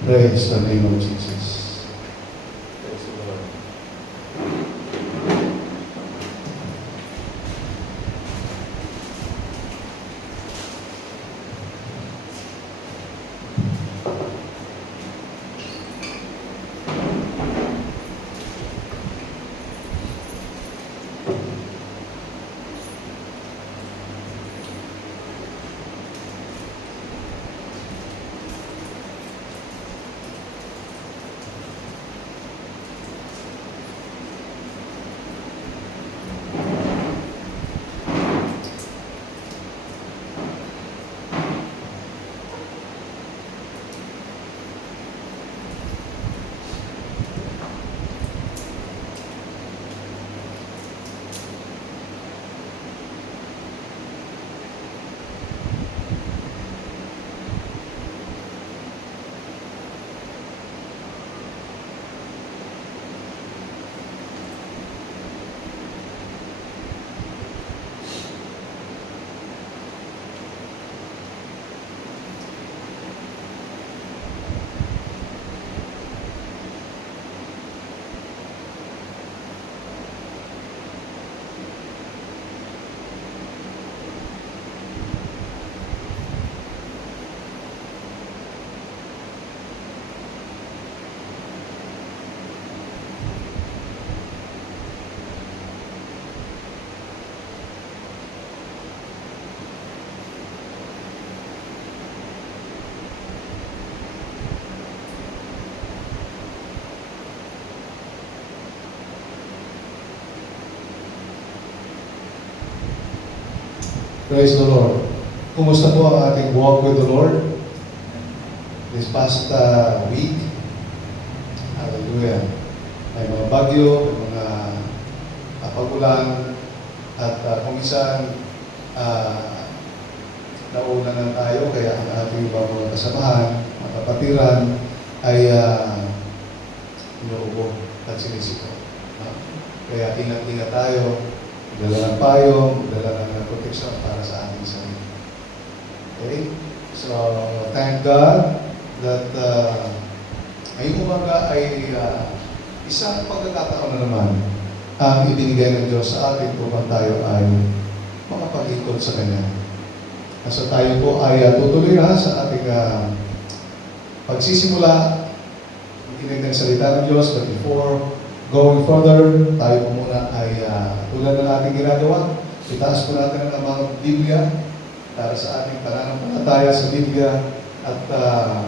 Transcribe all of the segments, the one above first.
Praise the name of Jesus. Praise the Lord. Praise the Lord. Kumusta po ang ating walk with the Lord this past week? Hallelujah. May mga bagyo, may mga pagulan, at kung isang nauna na tayo, kaya ang ating mga kasamahan, mga kapatiran, ay inuubo at sinisiko. Kaya ingat-ingat tayo, dala ng payong, dala ng protection para sa ating sarili. Okay? So, thank God that ngayong umaga ay isang pagkakataon na naman ang ibinigay ng Diyos sa atin upang tayo ay makapaglingkod sa Kanya. So tayo po ay tutuloy na sa ating pagsisimula, makinig ng salita ng Diyos, but before going further, tayo po muna ay tulad ng ating ginagawa. Itaas po natin ang mga Biblia para sa ating pananampalataya sa Biblia at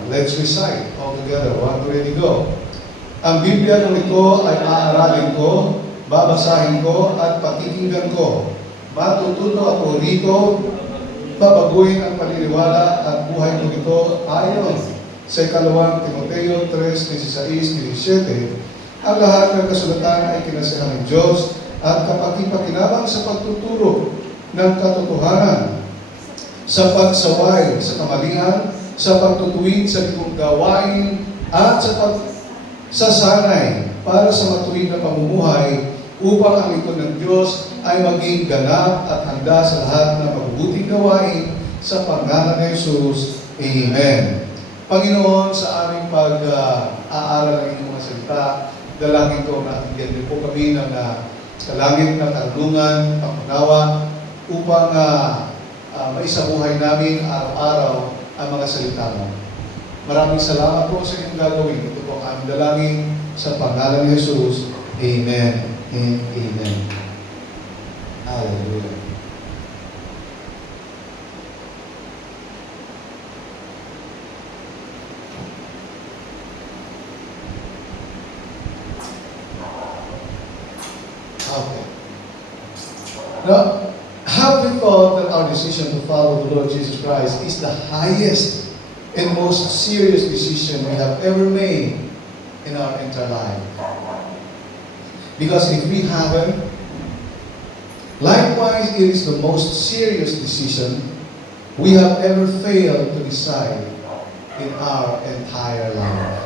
let's recite all together. 1, 2, ready, go. Ang Biblia ng ito ay aaralin ko, babasahin ko at pakikinggan ko. Matututo ako rito, babaguhin ang paniniwala at buhay ko ito ayon sa 2 Timoteo 3:16-17. Ang lahat ng kasulatan ay kinasihan ng Diyos at kapaki-pakinabang sa pagtuturo ng katotohanan, sa pagsaway sa kamalian, sa pagtutuwid sa libong gawain, at sa pagsasanay para sa matuwid na pamumuhay upang ang lingkod ng Diyos ay maging ganap at handa sa lahat ng mabubuting gawain sa pangalan ni Jesus. Amen. Panginoon, sa aming pag-aaral ng inyong mga salita, dalangin ko na bigyan din po kami ng kalangit na karunungan, pangunawa, upang maisabuhay namin araw-araw ang mga salita mo. Maraming salamat po sa inyong gagawin. Ito po ang aming dalangin sa pangalan ni Jesus. Amen and amen. Hallelujah. Okay. Now, have we thought that our decision to follow the Lord Jesus Christ is the highest and most serious decision we have ever made in our entire life? Because if we haven't, likewise, it is the most serious decision we have ever failed to decide in our entire life.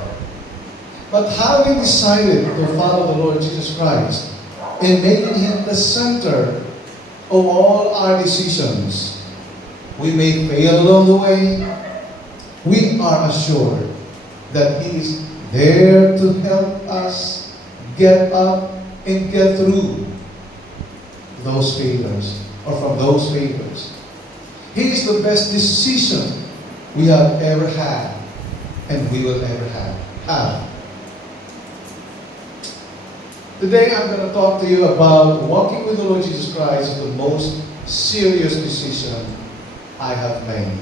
But having decided to follow the Lord Jesus Christ and making Him the center of all our decisions, we may fail along the way. We are assured that He is there to help us get up and get through those failures, or from those failures. He is the best decision we have ever had, and we will ever have. Today, I'm going to talk to you about walking with the Lord Jesus Christ is the most serious decision I have made.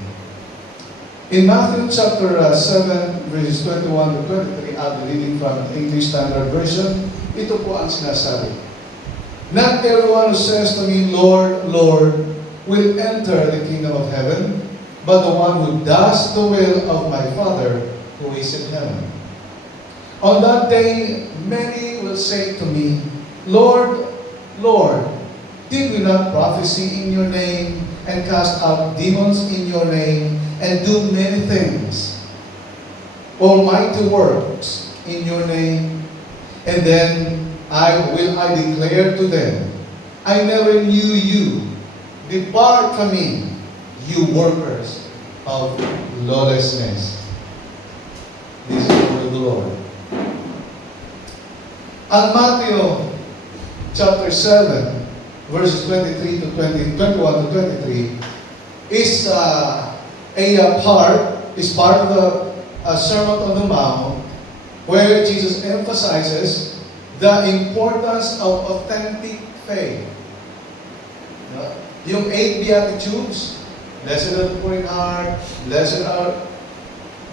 In Matthew chapter 7, verses 21 to 23, I'll be reading from the English Standard Version. Ito po ang sinasabi. Not everyone who says to me, Lord, Lord, will enter the kingdom of heaven, but the one who does the will of my Father who is in heaven. On that day, many will say to me, Lord, Lord, did we not prophesy in your name, and cast out demons in your name, and do many things, almighty works in your name? And then I declare to them, I never knew you. Depart from me, you workers of lawlessness. This is the word of the Lord. Ang Matthew chapter 7, verses 21 to 23 is part of the Sermon on the Mount, where Jesus emphasizes the importance of authentic faith. Yung 8 Beatitudes, blessed are the poor in heart, blessed are,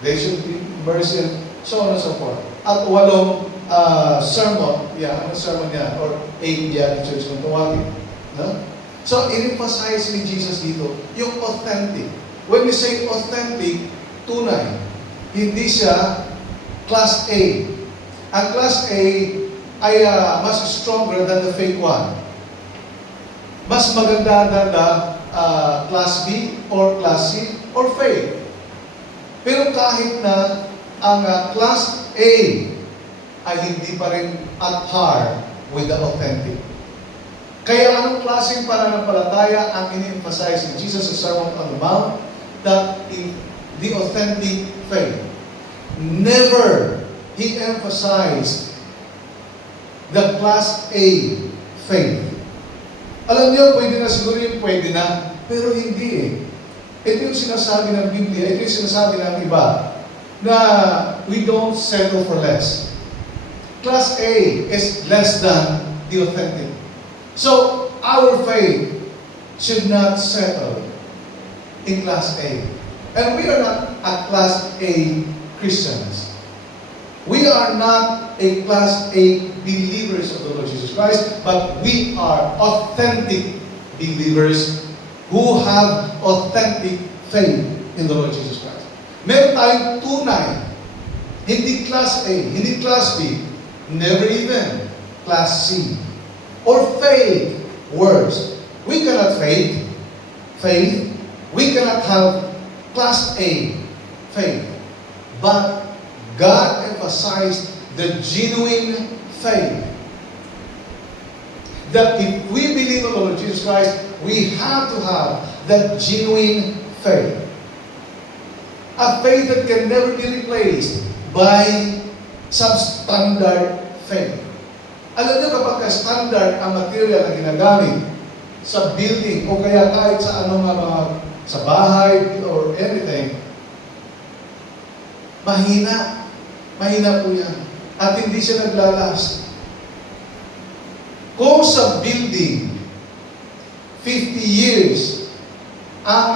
they should be mercy, so on and so forth. At 8 sermon, ano sermon niya? Or 8 Beatitudes kung tawagin. No? So, in-emphasize ni Jesus dito, yung authentic. When we say authentic, tunay. Hindi siya class A. Ang class A ay mas stronger than the fake one. Mas maganda than the class B or class C or fake. Pero kahit na ang class A ay hindi pa rin at par with the authentic. Kaya anong klaseng pananampalataya ang ini-emphasize ni Jesus sa Sermon on the Mount? That in the authentic faith. Never He emphasized the class A faith. Alam niyo, pwede na siguro yung pwede na, pero hindi eh. Ito yung sinasabi ng Biblia, ito yung sinasabi ng iba, na we don't settle for less. Class A is less than the authentic. So, our faith should not settle in class A. And we are not a class A Christians. We are not a class A believers of the Lord Jesus Christ, but we are authentic believers who have authentic faith in the Lord Jesus Christ. Meron tayong tunay, hindi class A, hindi class B, never even class C, or faith, worse. We cannot faith, we cannot have class A faith. But God emphasized the genuine faith. That if we believe in the Lord Jesus Christ, we have to have that genuine faith. A faith that can never be replaced by substandard faith. Alam niyo, kapag standard ang material na ginagamit sa building o kaya kahit sa sa bahay or anything, mahina. Mahina po yan. At hindi siya naglalast. Kung sa building, 50 years ang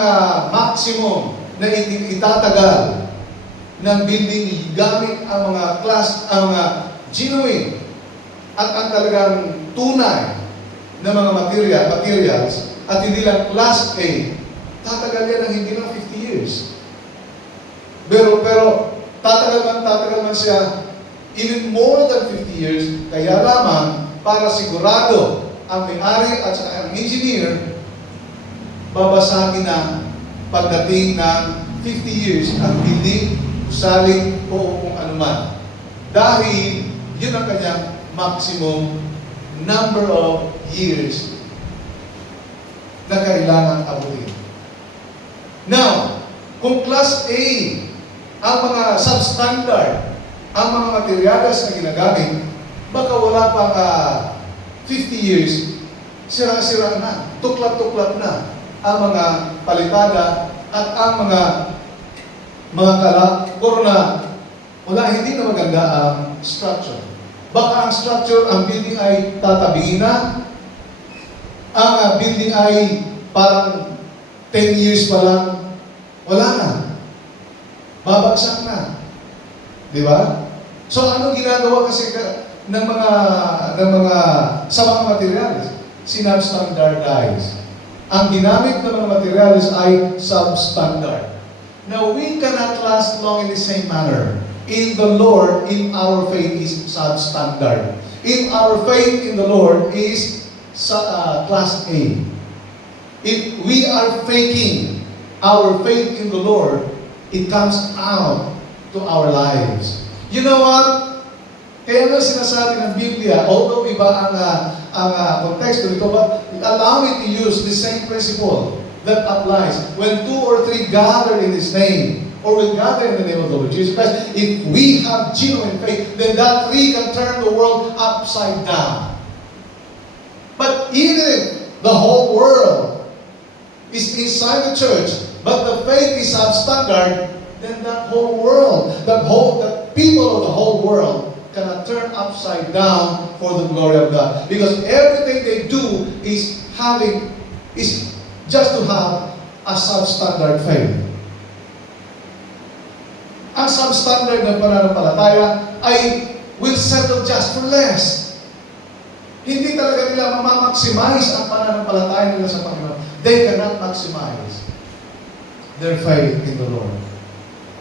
maximum na itatagal ng building gamit ang mga genuine at ang talagang tunay na mga materials at hindi lang class A, tatagal yan ng hindi lang 50 years. Pero tatagal man siya even more than 50 years, kaya lamang para sigurado ang may-ari at saka ang engineer, babasagin na pagdating ng 50 years ang building, usaling o kung anuman. Dahil yun ang kanyang maximum number of years na kailangan abutin. Now, kung class A ang mga substandard, ang mga materyales na ginagamit, baka wala pang 50 years, sira-sira na, tuklat-tuklat na ang mga palitada at ang mga kalakor na wala, hindi na maganda ang structure. Baka ang structure, ang building ay tatabihin na, ang building ay parang 10 years pa lang, wala na. Babagsak na. Di ba? So ano ginagawa kasi ng mga sa mga materials? Sinab-standardize. Ang ginamit ng mga materials ay substandard. Now, we cannot last long in the same manner. In the Lord, in our faith is substandard. In our faith in the Lord is class A. If we are faking our faith in the Lord, it comes out to our lives. You know what? Kaya nga sinasabi ng Biblia, although iba ang konteksto nito, but allow me to use the same principle that applies. When 2 or 3 gather in His name, or will gather in the name of the Lord Jesus Christ, if we have genuine faith, then that 3 can turn the world upside down. But even if the whole world is inside the church, but the faith is substandard, then that whole world, the people of the whole world cannot turn upside down for the glory of God. Because everything they do is just to have a substandard faith. Ang substandard na pananampalataya ay will settle just for less. Hindi talaga nila mamamaximize ang pananampalataya nila sa Panginoon. They cannot maximize their faith in the Lord.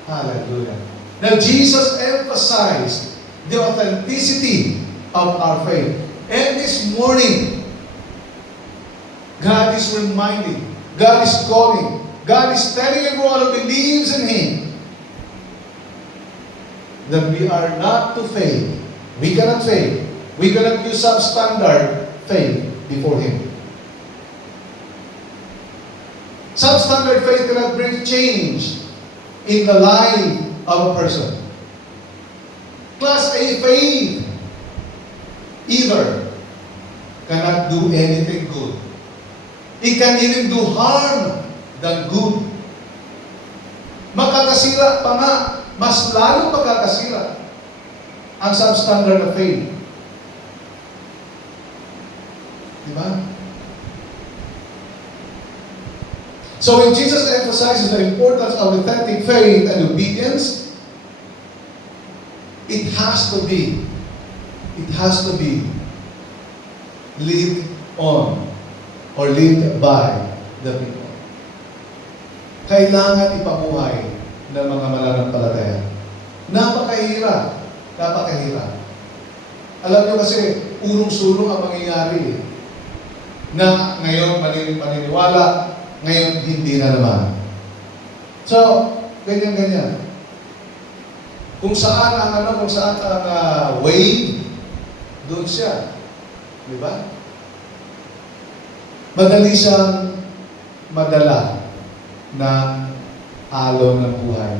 Hallelujah. Now, Jesus emphasized the authenticity of our faith. And this morning, God is reminding, God is calling, God is telling everyone who believes in Him that we are not to fail. We cannot fail. We cannot use substandard faith before Him. Substandard faith cannot bring change in the life of a person. Class A faith either cannot do anything good. It can even do harm than good. Makakasira pa nga, mas lalo makakasira ang substandard of faith. Diba? So when Jesus emphasizes the importance of authentic faith and obedience, it has to be lived on or lived by the people. Kailangan ipabuhay ng mga mananampalataya. Napakahirap. Alam nyo kasi, urong-sulong ang mangyayari. Na ngayon paniniwala, ngayon hindi na naman. So, ganyan-ganyan. Kung saan ang wave, doon siya. Di ba? Madali siyang madala ng alon ng buhay.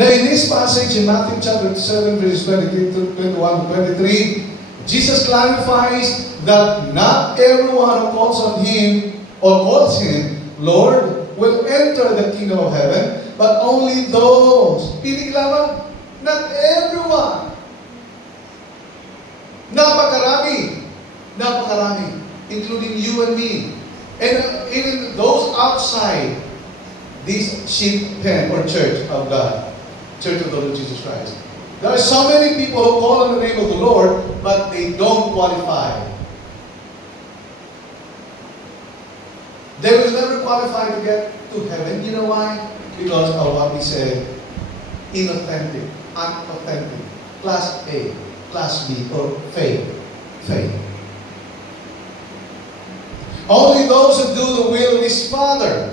Now in this passage in Matthew chapter 7 verses 21 to 23, Jesus clarifies that not everyone who calls on Him or calls Him Lord will enter the kingdom of heaven, but only those. Piling lamang. Not everyone. Napakarami, including you and me, and even those outside this sheep pen or church of God, Church of the Lord Jesus Christ. There are so many people who call on the name of the Lord, but they don't qualify. They will never qualify to get to heaven. You know why? Because of what we said, inauthentic, unauthentic, class A, class B, or faith. Only those who do the will of His Father.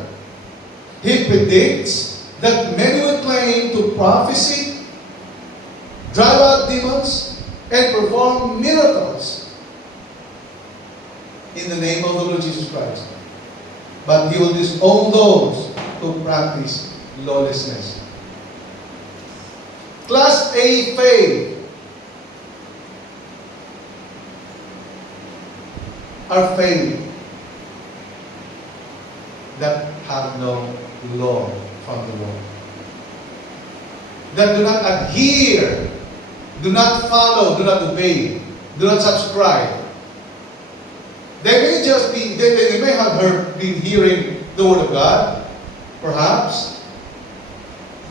He predicts that many will claim to prophecy, drive out demons, and perform miracles in the name of the Lord Jesus Christ. But He will disown those who practice lawlessness. Class A faith are faith that have no law from the Lord. That do not adhere, do not follow, do not obey, do not subscribe. They may just be, they may have been hearing the Word of God, perhaps,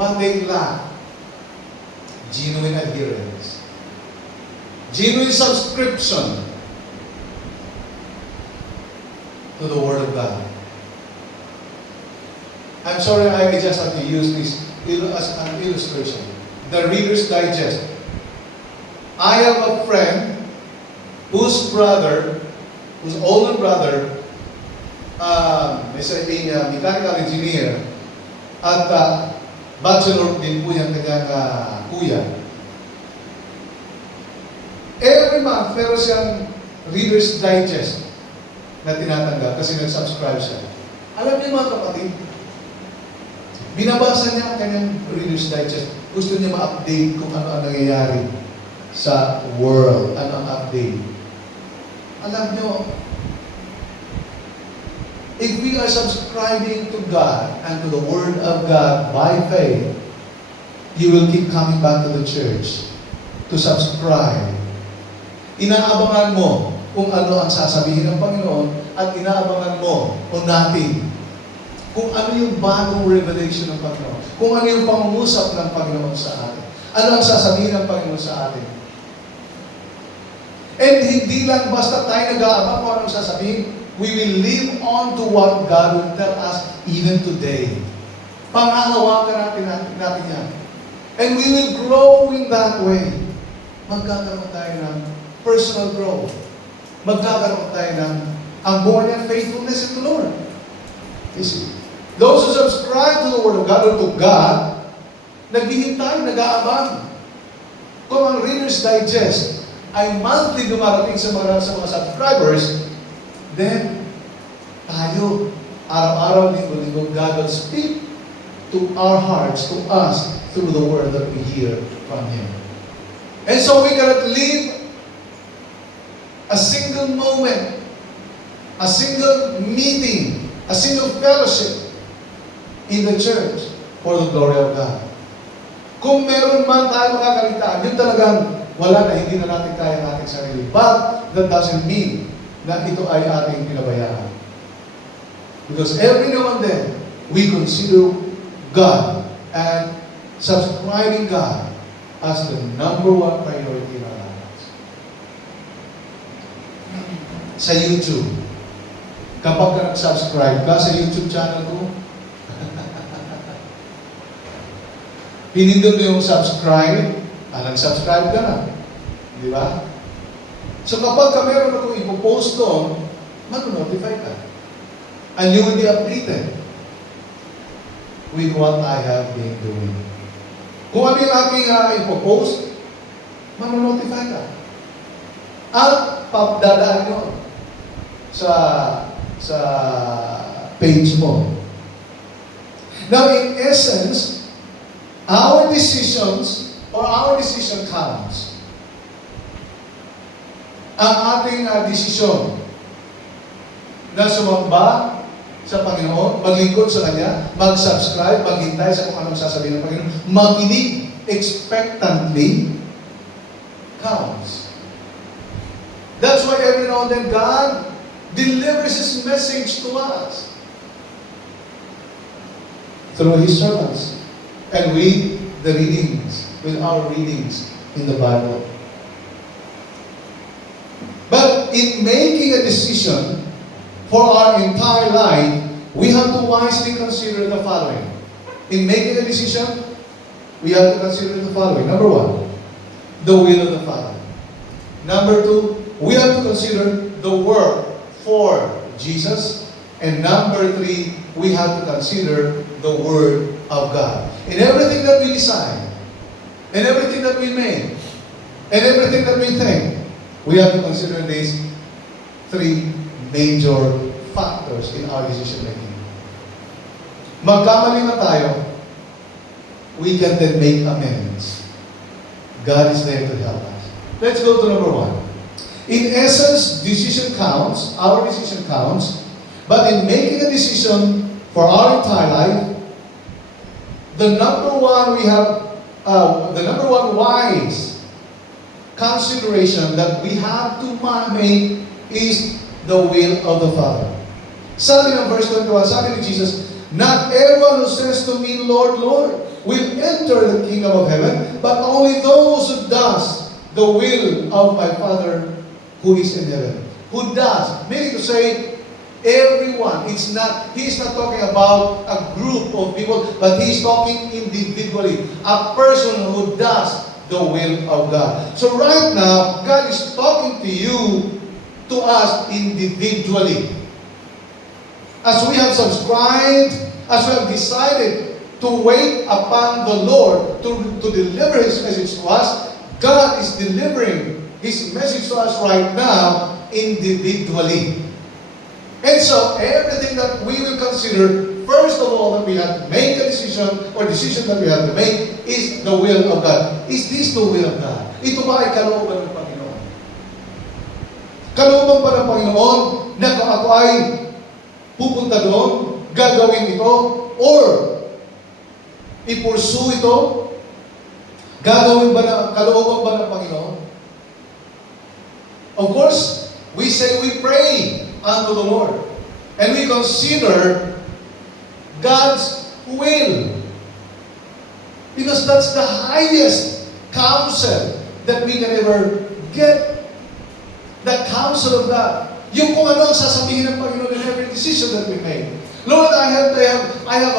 but they lack genuine adherence, genuine subscription to the Word of God. I'm sorry, I just have to use this as an illustration. The Reader's Digest. I have a friend whose older brother, is a mechanical engineer at bachelor din po yung kanyang kuya. Every month, meron siyang Reader's Digest na tinatanggap kasi nag-subscribe siya. Alam niyo mga kapatid, binabasa niya ang kanyang Reader's Digest. Gusto niya ma-update kung ano ang nangyayari sa world. Ano ang update. Alam niyo, if we are subscribing to God and to the Word of God by faith, you will keep coming back to the church to subscribe. Inaabangan mo kung ano ang sasabihin ng Panginoon at inaabangan mo o natin kung ano yung bagong revelation ng Panginoon, kung ano yung pangungusap ng Panginoon sa atin, ano ang sasabihin ng Panginoon sa atin. And hindi lang basta tayo nag-aabang kung anong sasabihin, we will live on to what God will tell us even today. Pangahawakan natin yan. And we will grow in that way. Magkakaroon tayo ng personal growth. Magkakaroon tayo ng ang buhay niya, faithfulness in the Lord. You see? Those who subscribe to the Word of God or to God, naghihintay, nag-aabang. Kung ang Reader's Digest ay monthly dumarating sa mga subscribers, then tayo, araw-araw, linggo-linggo, God will speak to our hearts, to us, through the Word that we hear from Him. And so we cannot live a single moment, a single meeting, a single fellowship in the church for the glory of God. Kung meron man tayo makakalitaan, yun talagang wala na, hindi na natin kaya ng ating sarili. But that doesn't mean na ito ay ating pinabayaan. Because every now and then, we consider God and subscribing God as the number one priority in our lives. Sa YouTube, kapag ka nag-subscribe ka sa YouTube channel ko, pinindot mo yung subscribe, nag-subscribe ka na. Di ba? So kapag ka meron akong ipopost doon, mag-notify ka. And you will be updated with what I have been doing. Kung ano yung aking ipopost, mag-notify ka. At dadaan yun sa page mo. Now, in essence, our decisions or our decision counts. Ang ating desisyon na sumamba sa Panginoon, maglingkod sa Kanya, mag-subscribe, maghintay sa kung anong sasabihin ng Panginoon, makinig expectantly, counts. That's why every now and then God delivers His message to us through His servants. And with the readings, with our readings in the Bible. But in making a decision for our entire life, we have to wisely consider the following. In making a decision, we have to consider the following. Number one, the will of the Father. Number two, we have to consider the work for Jesus. And number three, we have to consider the Word of God. In everything that we decide, in everything that we make, in everything that we think, we have to consider these three major factors in our decision making. Magkamali na tayo, we can then make amends. God is there to help us. Let's go to number 1. In essence, decision counts, our decision counts, but in making a decision for our entire life, the number one wise consideration that we have to make is the will of the Father. Sabi ng verse 21, sabi ni Jesus, "Not everyone who says to me, Lord, Lord, will enter the kingdom of heaven, but only those who does the will of my Father who is in heaven." Who does? Meaning to say, everyone. He's not talking about a group of people, but he's talking individually. A person who does the will of God. So right now, God is talking to you, to us individually. As we have subscribed, as we have decided to wait upon the Lord to deliver His message to us, God is delivering His message to us right now individually. And so, everything that we will consider, first of all, that we have to make a decision, or decision that we have to make, is the will of God. Is this the will of God? Ito ba ay kalooban ng Panginoon? Kalooban pa ng Panginoon na kung ako ay pupunta doon, gagawin ito, or i-pursue ito, gagawin ba na, kalooban ba ng Panginoon? Of course, we say we pray unto the Lord. And we consider God's will. Because that's the highest counsel that we can ever get. The counsel of God. Yung kung ano ang sasabihin ng Panginoon in every decision that we make. Lord, I have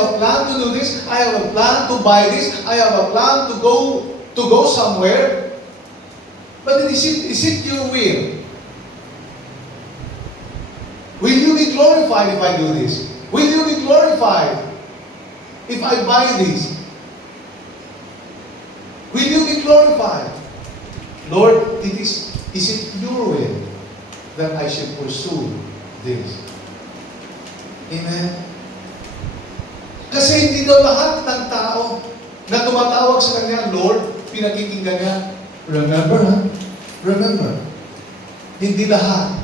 a plan to do this. I have a plan to buy this. I have a plan to go somewhere. But is it your will? Will you be glorified if I do this? Will you be glorified if I buy this? Will you be glorified? Lord, is it your will that I should pursue this? Amen? Kasi hindi daw lahat ng tao na tumatawag sa Kanya, Lord, pinakikinggan niya. Remember, ha? Remember. Hindi lahat.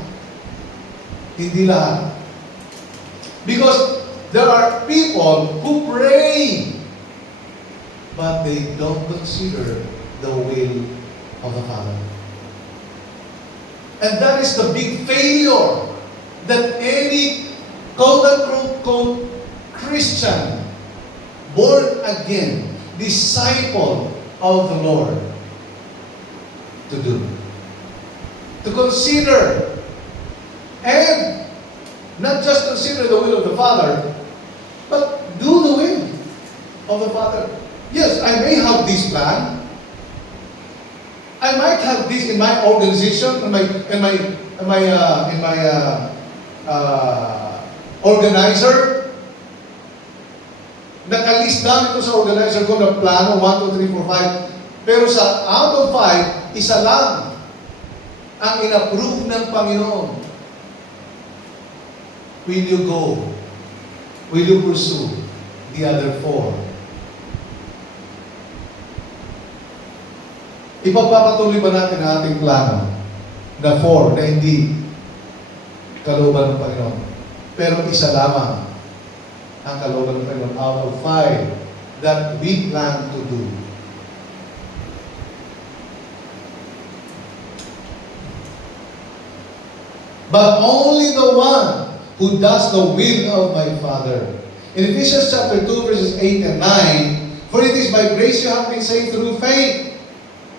Hindi lahat. Because there are people who pray, but they don't consider the will of the Father. And that is the big failure that any quote-unquote Christian, born again, disciple of the Lord, to do. To consider, and not just consider the will of the Father, but do the will of the Father. Yes, I may have this plan. I might have this in my organization, in my organizer. Nakalist namin ko sa organizer ko na plano 1, 2, 3, 4, 5. Pero sa out of 5, isa lang ang in-approve ng Panginoon. Will you go? Will you pursue the other 4? Ipagpapatuloy ba natin ang ating plano na 4 na hindi kalooban ng Panginoon? Pero isa lamang ang kalooban ng Panginoon out of 5 that we plan to do. But only the one who does the will of my Father. In Ephesians chapter 2, verses 8 and 9, "For it is by grace you have been saved through faith,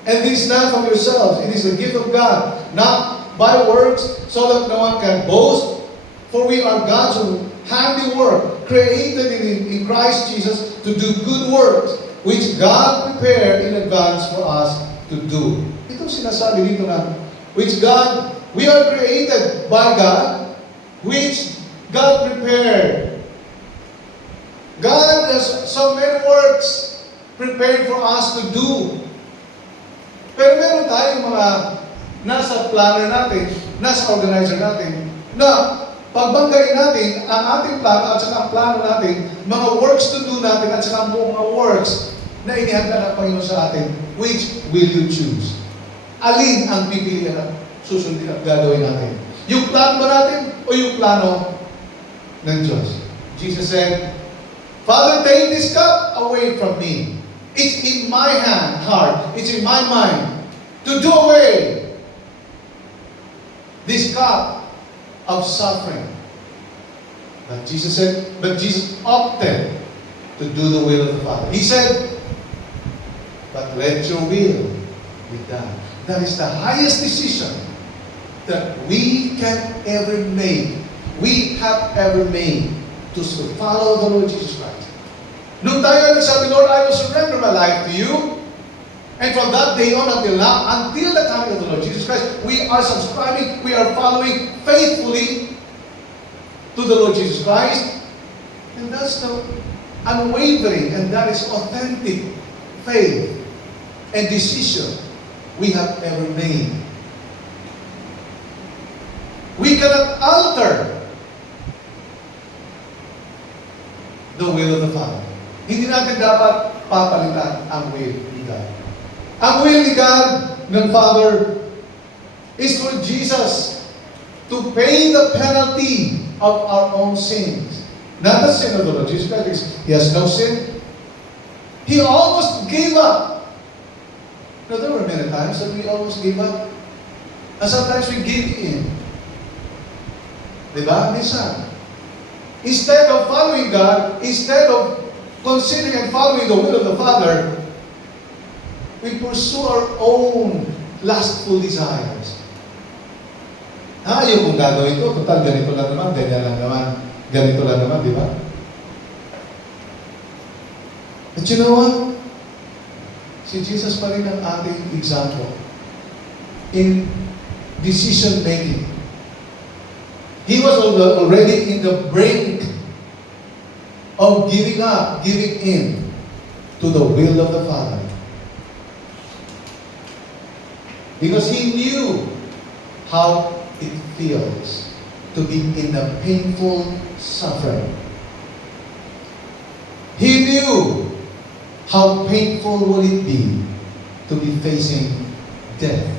and this not from yourselves, it is a gift of God, not by works, so that no one can boast. For we are God's handiwork, created in Christ Jesus to do good works, which God prepared in advance for us to do." Ito sinasabi dito na, we are created by God, which God prepared. God has so many works prepared for us to do. Pero meron tayong mga nasa planner natin, nasa organizer natin, na pagbanggain natin ang ating plano at saka ang plano natin, mga works to do natin at saka ang buong mga works na inihanda ng Panginoon sa atin, which will you choose? Alin ang pipiliin at susundin at gagawin natin? Yung plano ba natin o yung plano ng Diyos? Jesus said, Father, take this cup away from me. It's in my heart, it's in my mind to do away this cup of suffering. But Jesus opted to do the will of the Father. He said, but let your will be done. That is the highest decision that we can ever make. We have ever made to follow the Lord Jesus Christ. Nung tayo nagsabi, Lord, I will surrender my life to you. And from that day on until now, until the coming of the Lord Jesus Christ, we are subscribing, we are following faithfully to the Lord Jesus Christ. And that's the unwavering, and that is authentic faith and decision we have ever made. We cannot alter the will of the Father. Hindi natin dapat papalitan ang will ni God. Ang will ni God ng Father is for Jesus to pay the penalty of our own sins. Not the sin of the Lord Jesus Christ. He has no sin. He almost gave up. Now, there were many times that we almost gave up. And sometimes we give in. Diba? Minsan. Instead of following God, instead of considering and following the will of the Father, we pursue our own lustful desires. Ayaw kong gagawin ito. Total, ganito lang naman, ganyan lang naman, ganito lang naman, di ba? But you know what? Si Jesus pa rin ang ating example in decision making. He was already in the brink of giving up, giving in to the will of the Father. Because he knew how it feels to be in a painful suffering. He knew how painful would it be to be facing death.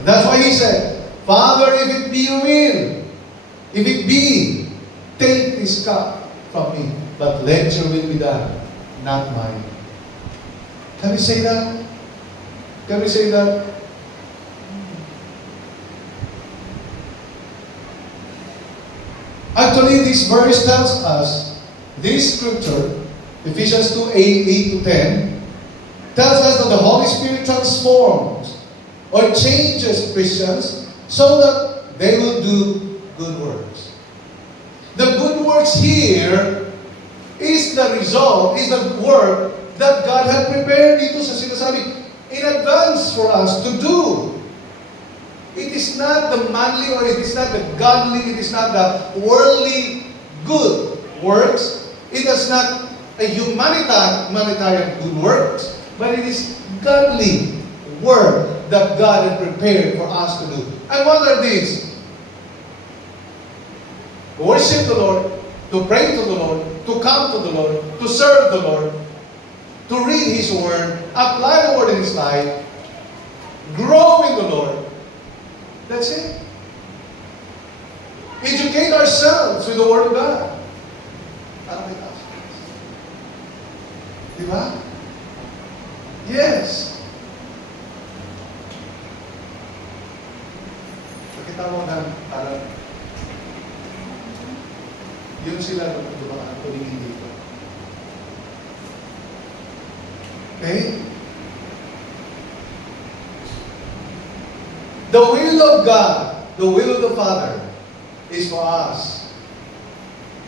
And that's why he said, Father, if it be your will, if it be, take this cup from me, but let your will be done, not mine. Can we say that? Can we say that? Actually, this verse tells us, this scripture, Ephesians 2, 8 to 10, tells us that the Holy Spirit transforms or changes Christians so that they will do good works. The good works here is the result, is the work that God had prepared dito sa sinasabi in advance for us to do. It is not the manly or it is not the godly, it is not the worldly good works. It is not a humanitarian good works, but it is godly work that God had prepared for us to do. And what are these? To worship the Lord, to pray to the Lord, to come to the Lord, to serve the Lord, to read His Word, apply the Word in His life, grow in the Lord. That's it. Educate ourselves with the Word of God. Diba? Yes. Nakita mo na parang yun sila dumaan tumingin dito. Okay? The will of God, the will of the Father, is for us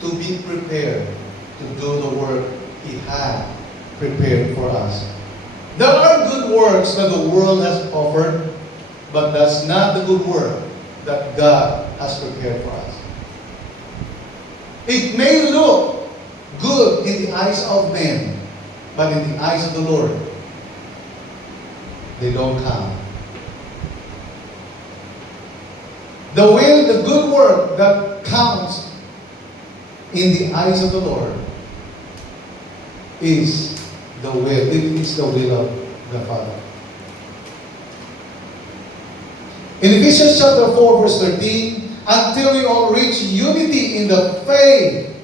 to be prepared to do the work He had prepared for us. There are good works that the world has offered, but that's not the good work that God has prepared for us. It may look good in the eyes of men, but in the eyes of the Lord, they don't count. The good work that counts in the eyes of the Lord is the will, if it is the will of the Father. In Ephesians chapter 4, verse 13, until we all reach unity in the faith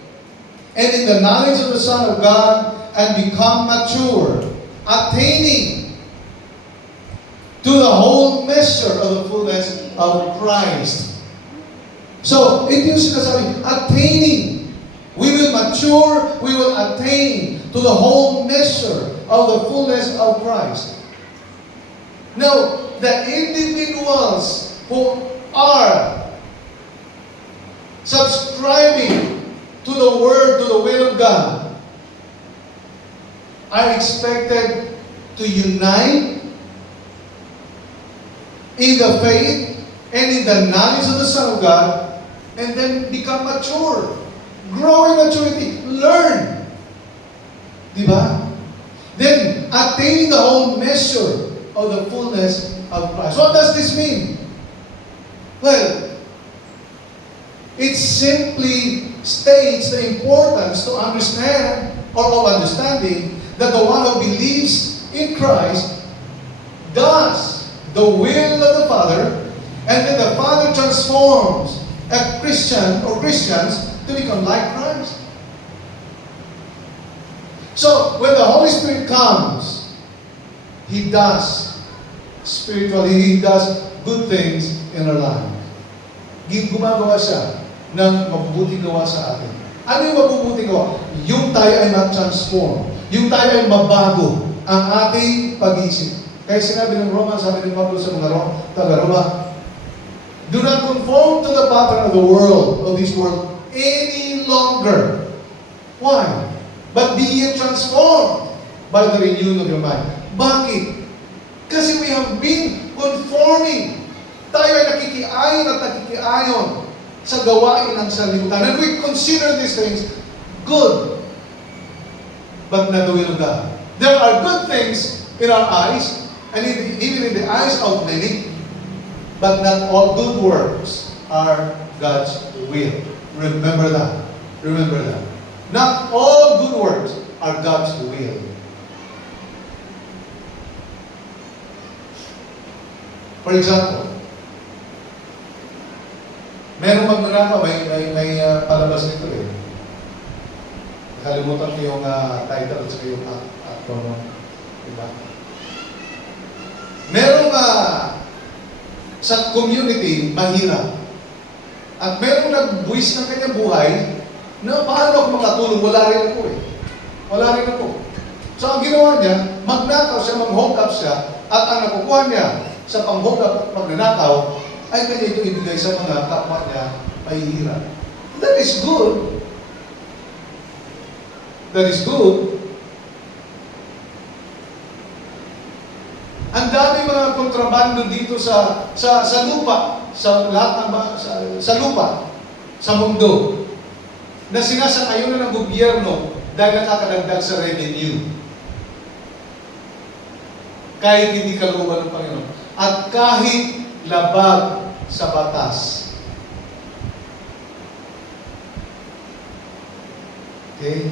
and in the knowledge of the Son of God and become mature, attaining to the whole measure of the fullness of Christ. So, ito yung sinasabi, attaining. We will mature, we will attain to the whole measure of the fullness of Christ. Now, the individuals who are subscribing to the Word, to the will of God, are expected to unite in the faith and in the knowledge of the Son of God, and then become mature. Grow in maturity. Learn. Diba? Then, attaining the whole measure of the fullness of Christ. What does this mean? Well, it simply states the importance to understand, or of understanding, that the one who believes in Christ does the will of the Father, and then the Father transforms a Christian or Christians to become like Christ. So, when the Holy Spirit comes, He does spiritually, He does good things in our life. Gumagawa siya ng mabubuting gawa sa atin. Ano yung mabubuting gawa? Yung tayo ay ma-transform. Yung tayo ay mabago ang ating pag-isip. Kaya sinabi ng Roma, sabi ng Pablo sa mga taga-Roma, do not conform to the pattern of the world, of this world, any longer. Why? But be ye transformed by the renewing of your mind. Bakit? Kasi we have been conforming. Tayo ay nakikiayon at nakikiayon sa gawain ng sanlibutan. And we consider these things good, but not the will of God. There are good things in our eyes, and even in the eyes of many, but not all good works are God's will. Remember that. Remember that. Not all good works are God's will. For example, merong magnanakaw, may palabas nito eh. Nakalimutan ko yung title at saka yung actor mo. Diba? Merong sa community, mahirap. At merong nagbuwis ng kanyang buhay na paano ako makatulong? Wala rin ako eh. Wala rin ako. So ang ginawa niya, magnakaw siya, mag-hook up siya, at ang nakukuha niya sa pang-hook up at magnanakaw, ay kanya ito ibigay sa mga kapwa niya mahihirap. That is good. That is good. Ang dami mga kontrabando dito sa lupa, sa lahat ng sa lupa, sa mundo, na sinasang-ayunan ng gobyerno dahil nakakadagdag sa revenue. Kahit hindi kalooban ng Panginoon. At kahit labag sa batas. Okay?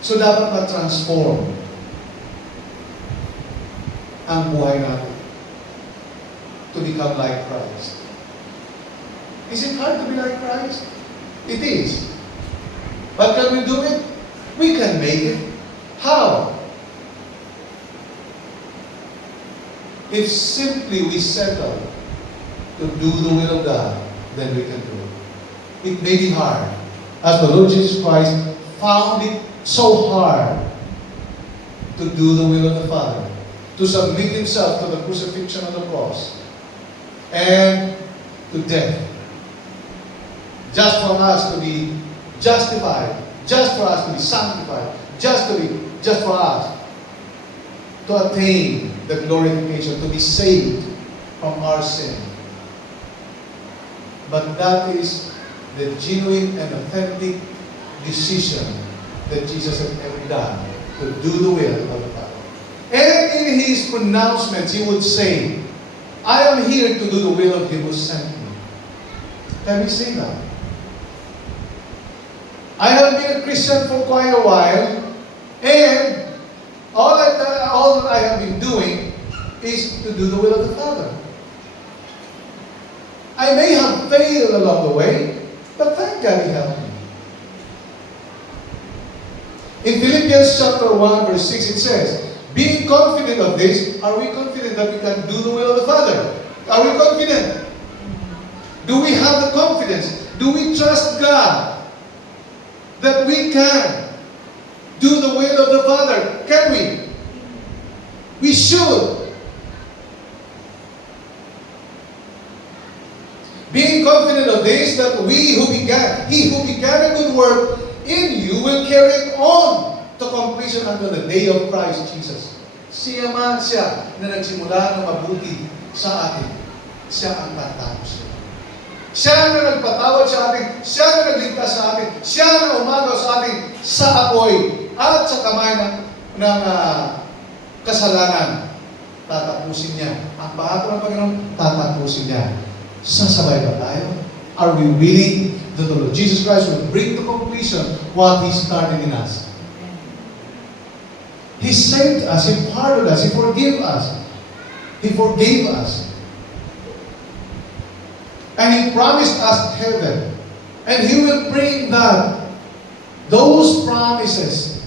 So dapat ma-transform ang buhay natin to become like Christ. Is it hard to be like Christ? It is. But can we do it? We can make it. How? If simply we settle to do the will of God, then we can do it. It may be hard. As the Lord Jesus Christ found it so hard to do the will of the Father, to submit Himself to the crucifixion of the cross and to death. Just for us to be justified, just for us to be sanctified, just for us to attain the glorification, to be saved from our sin. But that is the genuine and authentic decision that Jesus had ever done to do the will of the Father. And in His pronouncements, He would say, I am here to do the will of Him who sent me. Can we say that? I have been a Christian for quite a while, And all that I have been doing is to do the will of the Father. I may have failed along the way, but thank God He helped me. In Philippians chapter 1, verse 6, it says, being confident of this, are we confident that we can do the will of the Father? Are we confident? Do we have the confidence? Do we trust God that we can do the will of the Father? Can we? We should. Being confident of this, that He who began a good work in you will carry it on to completion until the day of Christ Jesus. Siya na nagsimula ng mabuti sa atin. Siya ang tatapos. Siya na nagpatawad sa atin. Siya na nagligtas sa atin. Siya na umagaw sa atin sa apoy at sa kamay ng kasalanan. Tatapusin niya. Ang bahato ng Panginoon, tatapusin niya. Sasabay ba tayo? Are we willing that the Lord Jesus Christ will bring to completion what He started in us? He saved us, He pardoned us, He forgave us. He forgave us. And He promised us heaven. And He will bring those promises.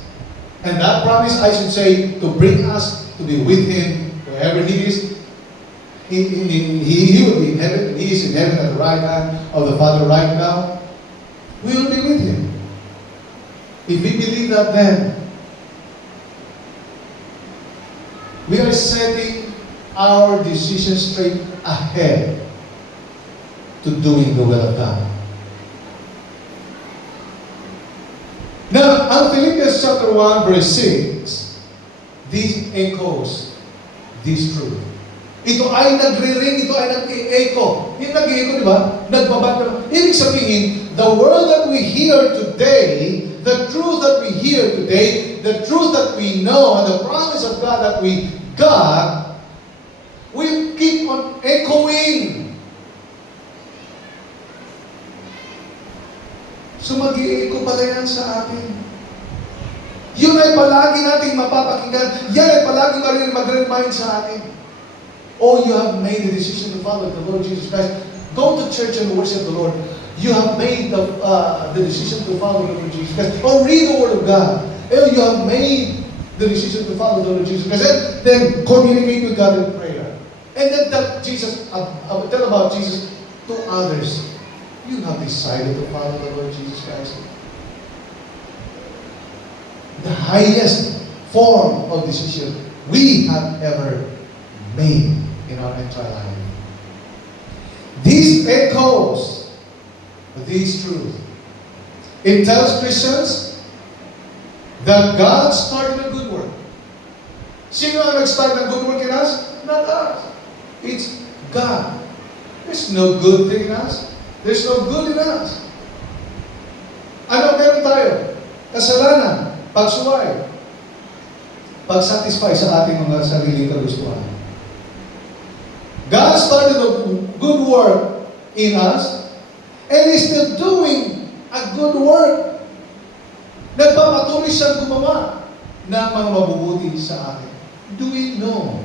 And that promise, I should say, to bring us to be with Him wherever He is. He will be in heaven. He is in heaven at the right hand of the Father right now. We will be with Him. If we believe that, then we are setting our decision straight ahead to doing the will of God. Now, ang Philippians chapter 1, verse 6, this echoes this truth. Ito ay nagre-ring, ito ay nag-echo. Yung nag-echo, di ba? Nagbabad. Ibig sabihin, the word that we hear today, the truth that we hear today, the truth that we know, and the promise of God that we got, will keep on echoing. So mag-i-echo pala yan sa atin. Yun ay palagi nating mapapakinggan. Yan ay palagi mag-remind sa atin. Oh, you have made the decision to follow the Lord Jesus Christ. Go to church and worship the Lord. You have made the decision to follow the Lord Jesus Christ. Oh, read the Word of God. Oh, you have made the decision to follow the Lord Jesus Christ. And then communicate with God in prayer. And then tell about Jesus to others. You have decided to follow the Lord Jesus Christ. The highest form of decision we have ever made in our entire life. This echoes this truth. It tells Christians that God started a good work. Sino ang nag-start ng good work in us? Not us. It's God. There's no good thing in us. There's no good in us. Ano meron tayo? Kasalanan, pagsuway, pag-satisfy sa ating mga sariling kagustuhan. God started a good work in us, and He's still doing a good work. Nagpapatuloy siyang gumawa ng mga mabubuti sa atin. Do we know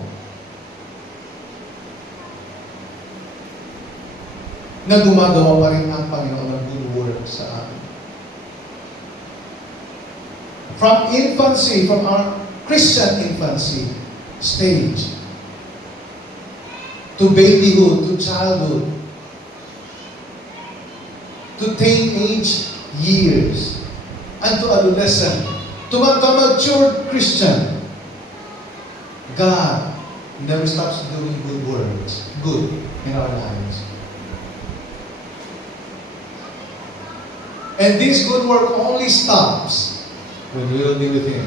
na gumagawa pa rin ang Panginoon ng good work sa atin? From infancy, from our Christian infancy stage, to babyhood, to childhood, to teenage years, and to adolescent, to mature Christian, God never stops doing good works, good in our lives. And this good work only stops when we will be with Him.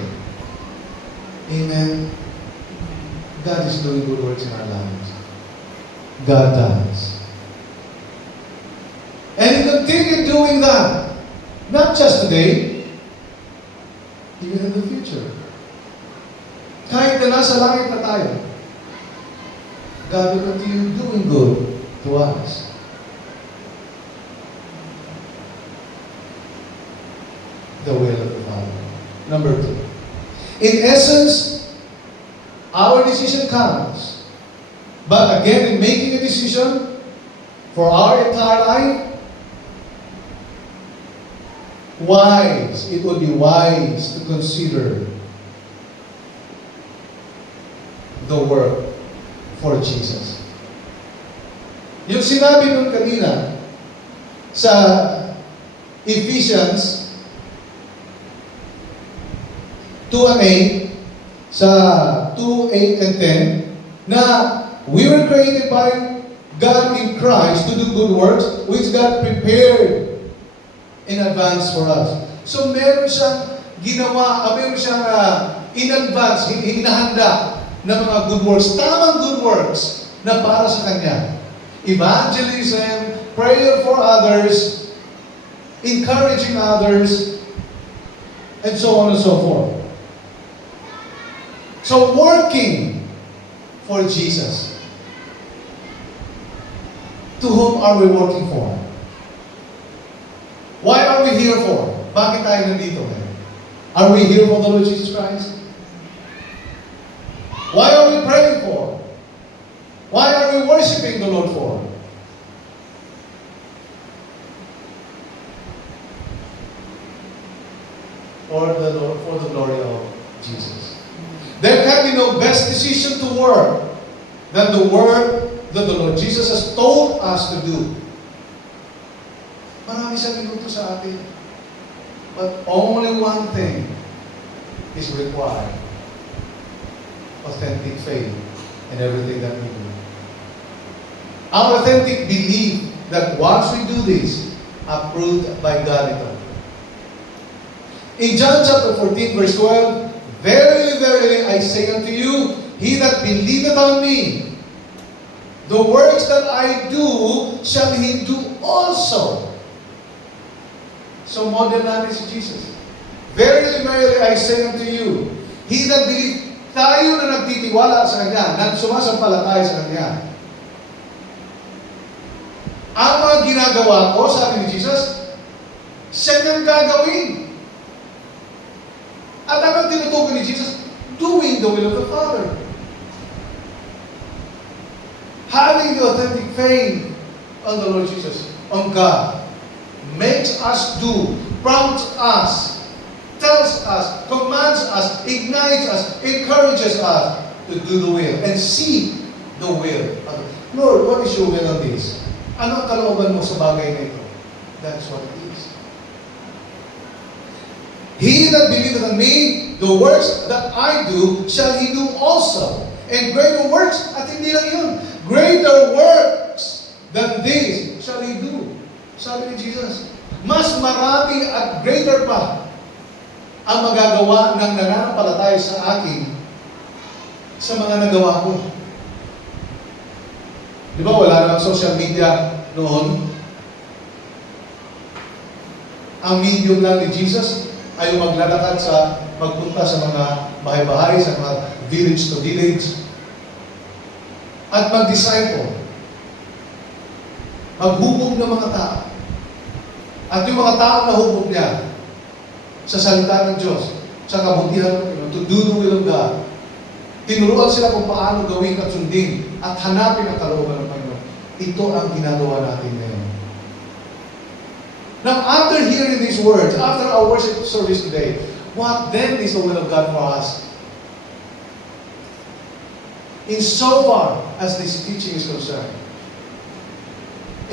Amen. God is doing good works in our lives. God does. And He continue doing that. Not just today, even in the future. Kahit na nasa langit na tayo, God will continue doing good to us. The will of the Father. Number 2. In essence, our decision counts. But again, in making a decision for our entire life, it would be wise to consider the work for Jesus. Yung sinabi nun kanina sa Ephesians 2 and 8, sa 2, 8 and 10, na we were created by God in Christ to do good works which God prepared in advance for us. So meron siyang ginawa, meron siyang in advance, hinahanda na mga good works, tamang good works na para sa Kanya. Evangelism, prayer for others, encouraging others, and so on and so forth. So working for Jesus. To whom are we working for? Why are we here for? Bakit tayo nandito ngayon? Are we here for the Lord Jesus Christ? Why are we praying for? Why are we worshiping the Lord for? For the glory of Jesus. There can be no best decision to work than the work that the Lord Jesus has told us to do. Marami siyang minuto sa atin. But only one thing is required. Authentic faith in everything that we do. Our authentic belief that once we do this, approved by God ito. In John chapter 14, verse 12, Verily, verily, I say unto you, he that believeth on me, the works that I do, shall he do also. So model natin si Jesus. Verily, verily, I say unto you, he that believeth, tayo na nagtitiwala sa Kanya, na sumasampalataya sa Kanya. Ang mga ginagawa ko, sabi ni Jesus, siya niyang gagawin. At ang tinutukoy ni Jesus, doing the will of the Father. Having the authentic faith on the Lord Jesus, on God, makes us do, prompts us, tells us, commands us, ignites us, encourages us to do the will and seek the will. Lord, what is your will on this? Ano ang kalooban mo sa bagay na ito? That's what it is. He that believeth on me, the works that I do, shall he do also. And greater works, at hindi lang yun, greater works than this shall he do. Sabi ni Jesus, mas marami at greater pa ang magagawa ng nananampalataya sa akin sa mga nagawa ko. Di ba wala namang social media noon? Ang medium lang ni Jesus ay maglalakad magpunta sa mga bahay-bahay, sa mga village to village, at mag-disciple. Maghubog ng mga tao. At yung mga tao na hubog niya sa salita ng Diyos, sa kabutihan ng Panginoon, to do the will of God. Tinuruan sila kung paano gawin at sundin at hanapin ang kalooban ng Panginoon. Ito ang ginagawa natin ngayon. Now, after hearing these words, after our worship service today, what then is the will of God for us? In so far as this teaching is concerned,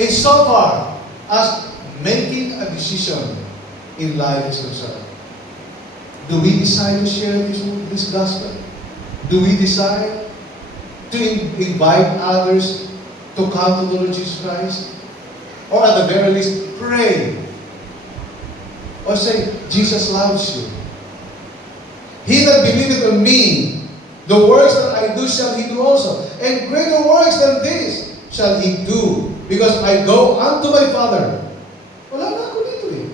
in so far as making a decision in life is concerned, do we decide to share this gospel? Do we decide to invite others to come to the Lord Jesus Christ? Or at the very least, pray. Or say, Jesus loves you. He that believeth on me, the works that I do shall he do also. And greater works than this shall he do. Because I go unto my Father. Wala na ako dito eh.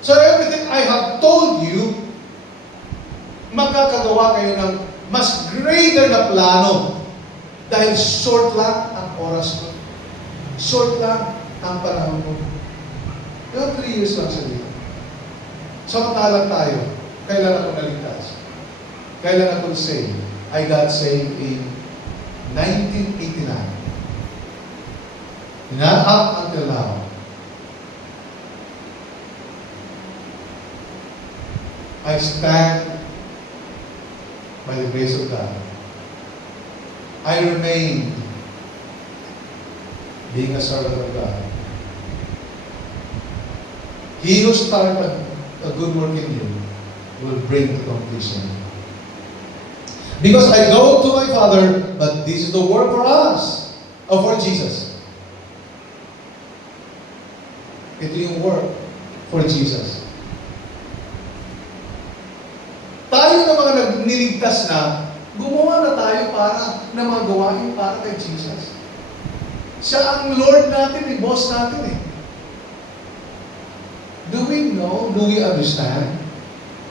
So everything I have told you, magkakagawa kayo ng mas greater na plano. Dahil short lang ang oras ko. Short lang ang panahon ko. Pero 3 years lang sa dito. Samantalang tayo, kailan ako naligtas? Kailan ako saved? I got saved in 1989. Not up until now. I stand by the grace of God. I remain being a servant of God. He who started a good work in you will bring to completion. Because I go to my Father, but this is the work for us, or for Jesus. Ito yung work for Jesus. Tayo na mga niligtas na, gumawa na tayo na mga gawain para kay Jesus. Siya ang Lord natin, boss natin eh. Do we know? Do we understand?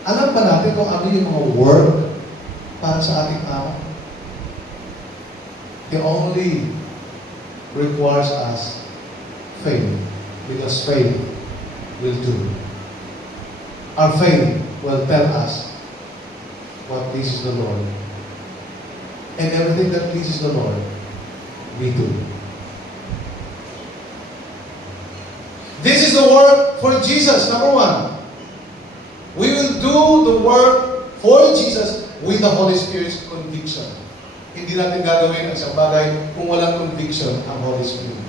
Alam ba natin kung ano yung mga work para sa ating ama? It only requires us faith, because faith will do. Our faith will tell us what pleases the Lord. And everything that pleases the Lord, we do. This is the work for Jesus, number one. We will do the work for Jesus with the Holy Spirit's conviction. Hindi natin gagawin ang isang bagay kung walang conviction ang Holy Spirit.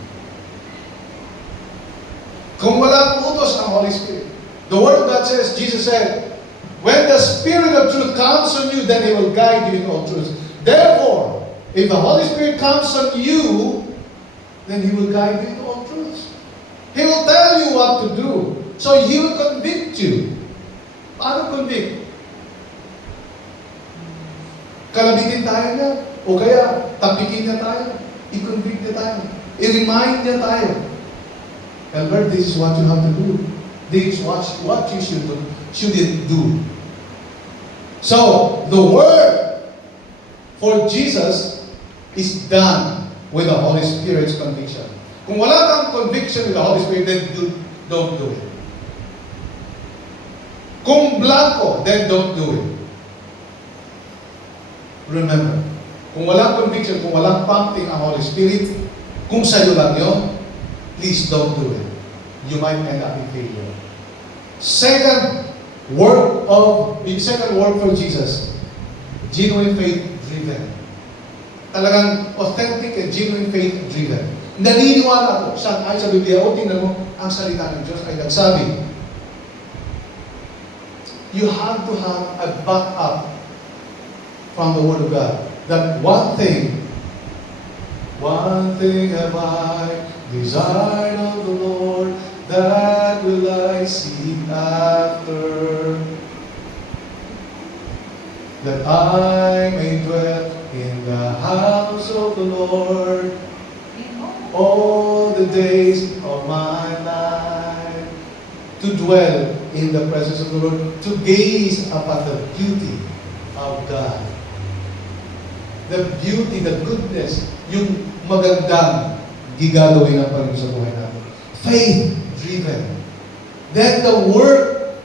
Kung walang utos ang Holy Spirit. The Word of God says, Jesus said, when the Spirit of truth comes on you, then He will guide you in all truth. Therefore, if the Holy Spirit comes on you, then He will guide you in all truths. He will tell you what to do. So He will convict you. Paano convict? Kalabitin tayo niya. O kaya, tapikin niya tayo. I-convict niya tayo. I-remind niya tayo. Albert, this is what you have to do. This is what you shouldn't do. So, the word for Jesus is done with the Holy Spirit's conviction. Kung wala kang conviction with the Holy Spirit, then don't do it. Kung blanco, then don't do it. Remember, kung walang conviction, kung walang prompting ang Holy Spirit, kung sa'yo lang yun, please don't do it. You might end up in failure. Second work for Jesus, genuine faith driven. Talagang authentic and genuine faith driven. Naniniwala ako, saan ay sa Biblia, o tingnan mo, ang salita ng Diyos ay nagsabi, you have to have a backup from the Word of God. That one thing have I desired of the Lord, that will I seek after, that I may dwell in the house of the Lord all the days of my life, to dwell in the presence of the Lord, to gaze upon the beauty of God. The beauty, the goodness, yung magandang gigagawin ng Panginoon sa buhay natin. Faith-driven. Then the work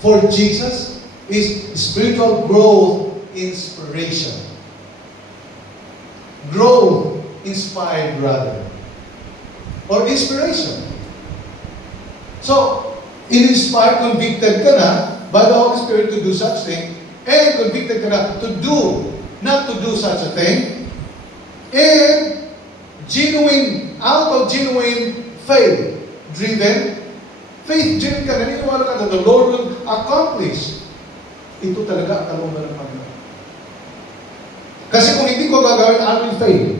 for Jesus is spiritual growth, inspiration. Growth, inspired rather. Or inspiration. So, in-inspired, convicted ka na by the Holy Spirit to do such thing, and convicted ka na not to do such a thing, and out of genuine faith-driven ka, naniniwala ka that the Lord will accomplish. Ito talaga ang kalooban ng Panginoon. Kasi kung hindi ko gagawin, I will fail.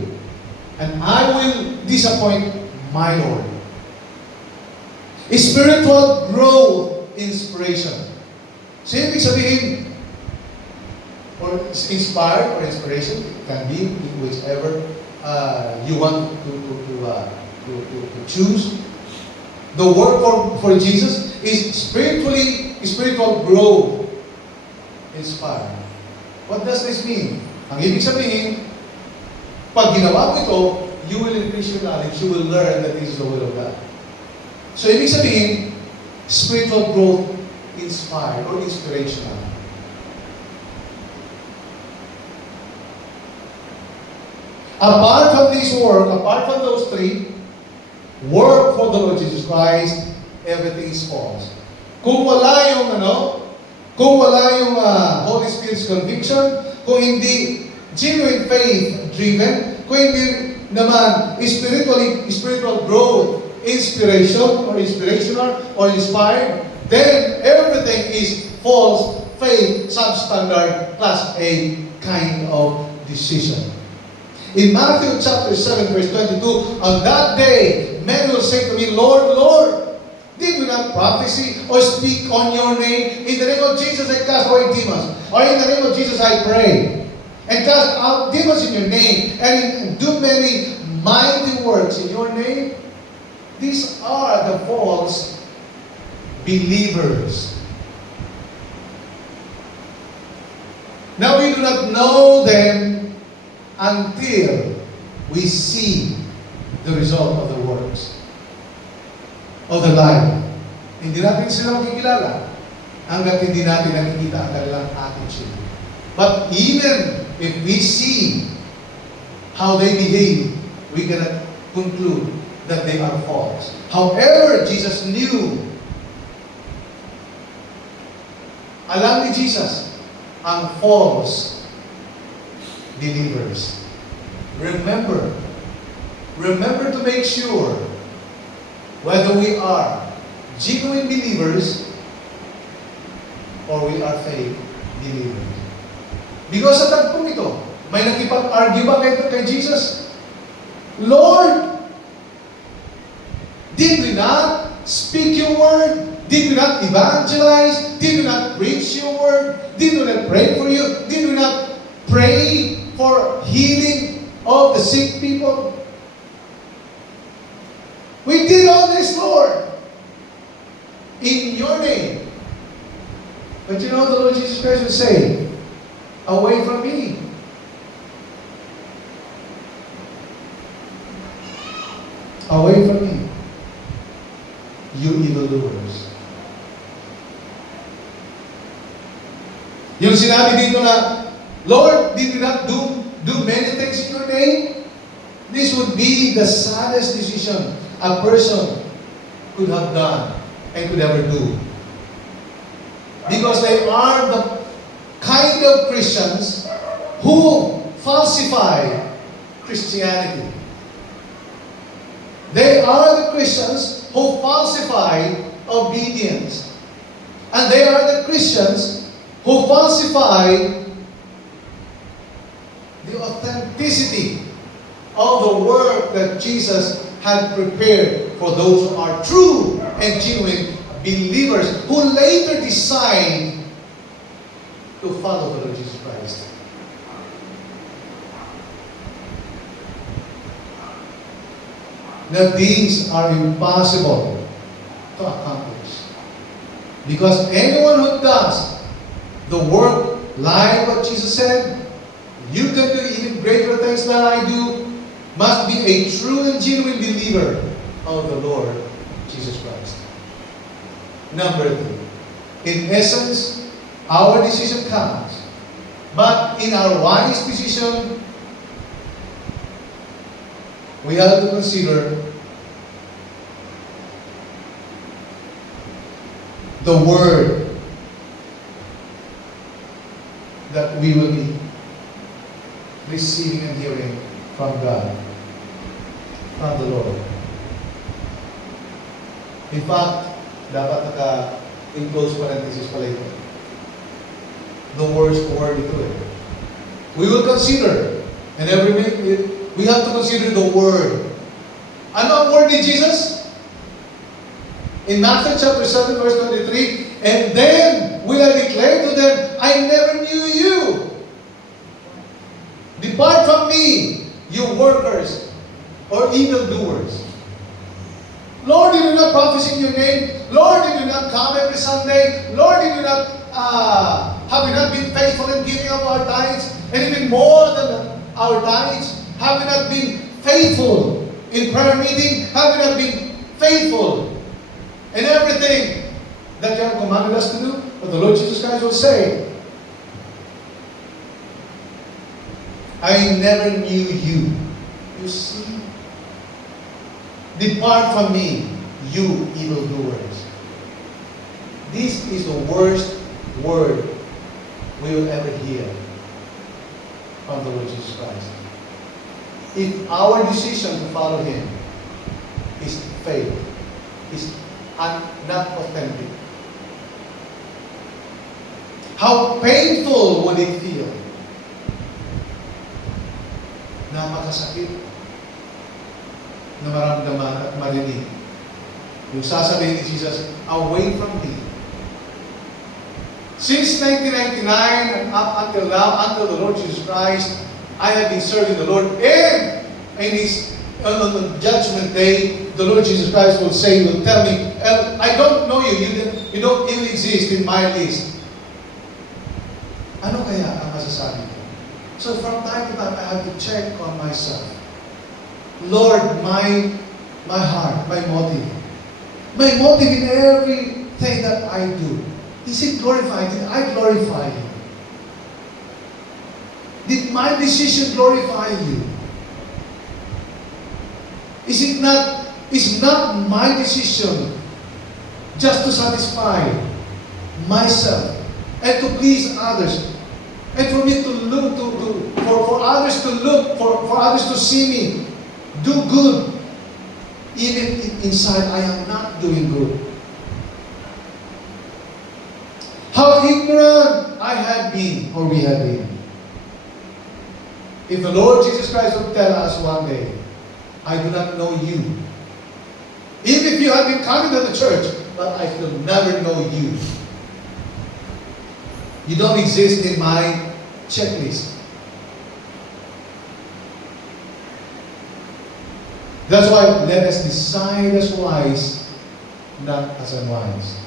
And I will disappoint my Lord. Spiritual growth, inspiration. So, ibig sabihin, or inspired or inspiration, it can be whichever you want to choose. The work for Jesus is spiritual growth, inspired. What does this mean? Ang ibig sabihin, pag ginawa mo ito, you will increase your knowledge, you will learn that this is the will of God. So, ibig sabihin, spiritual growth, inspired or inspirational. Apart from this work, apart from those three, work for the Lord Jesus Christ, everything is false. Kung wala yung kung wala yung Holy Spirit's conviction, kung hindi genuine faith driven, kung hindi naman spiritual growth, inspirational or inspired, then everything is false faith, substandard, class A kind of decision. In Matthew chapter 7, verse 22, on that day, men will say to me, Lord, Lord, did we not prophesy or speak on your name? In the name of Jesus I cast away demons. Or in the name of Jesus I pray. And cast out demons in your name. And do many mighty works in your name. These are the false believers. Now we do not know them until we see the result of the works of the life. Hindi natin sila makikilala hanggat hindi natin nakikita ang kanilang attitude. But even if we see how they behave, we cannot conclude that they are false. However, Jesus knew, alam ni Jesus ang false believers. Remember to make sure whether we are genuine believers or we are fake believers. Because sa tagpong ito, may nakipag-argue ba kay Jesus? Lord, did we not speak your word? Did we not evangelize? Did we not preach your word? Did we not pray for you? Did we not pray for healing of the sick people? We did all this, Lord, in your name. But you know the Lord Jesus Christ would say, away from me. Away from me, you evildoers. Yung sinabi dito na, Lord, did we not do many things in your name? This would be the saddest decision a person could have done and could ever do. Because they are the kind of Christians who falsify Christianity. They are the Christians who falsify obedience. And they are the Christians who falsify the authenticity of the work that Jesus had prepared for those who are true and genuine believers who later decide to follow the Lord Jesus Christ. Now these are impossible to accomplish. Because anyone who does the work like what Jesus said, you can do even greater things than I do, must be a true and genuine believer of the Lord Jesus Christ. Number 3, in essence, our decision counts. But in our wise decision, we have to consider the word that we will be receiving and hearing from God, from the Lord. In fact, dapat in close parenthesis pala ito. The word ito eh. We will consider, and every minute, we have to consider the word. Ano ang word ni Jesus? In Matthew chapter 7, verse 23, and then will I declare to them, I never knew you. Depart from me, you workers or evildoers. Lord, did you not prophesy in your name? Lord, did you not come every Sunday? Lord, did you not have we not been faithful in giving up our tithes? And even more than our tithes, have we not been faithful in prayer meeting? Have we not been faithful in everything that you have commanded us to do? But the Lord Jesus Christ will say, I never knew you. You see? Depart from me, you evildoers. This is the worst word we will ever hear from the Lord Jesus Christ. If our decision to follow Him is failed, is not authentic, how painful would it feel? Napakasakit na maramdaman at marinig. Yung sasabihin ni Jesus, away from me. Since 1999 and up until now, until the Lord Jesus Christ, I have been serving the Lord, and in His on the judgment day, the Lord Jesus Christ will say, will tell me, I don't know you, you don't even exist in my list. Ano kaya ang masasabi ko? So from time to time, I have to check on myself. Lord, my heart, my motive in everything that I do, is it glorified? Did I glorify You? Did my decision glorify You? Is not my decision just to satisfy myself and to please others, and for me to look for others to look for others to see me do good, even inside I am not doing good. How ignorant I have been, or we have been. If the Lord Jesus Christ would tell us one day, I do not know you. Even if you have been coming to the church, but I will never know you. You don't exist in my checklist. That's why let us decide as wise, not as unwise.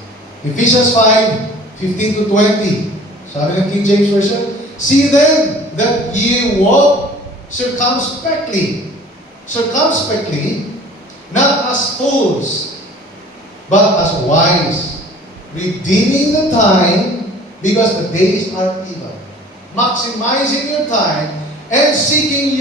Ephesians 5:15-20. Sabi ng King James Version, see then that ye walk circumspectly, not as fools, but as wise, redeeming the time, because the days are evil. Maximizing your time and seeking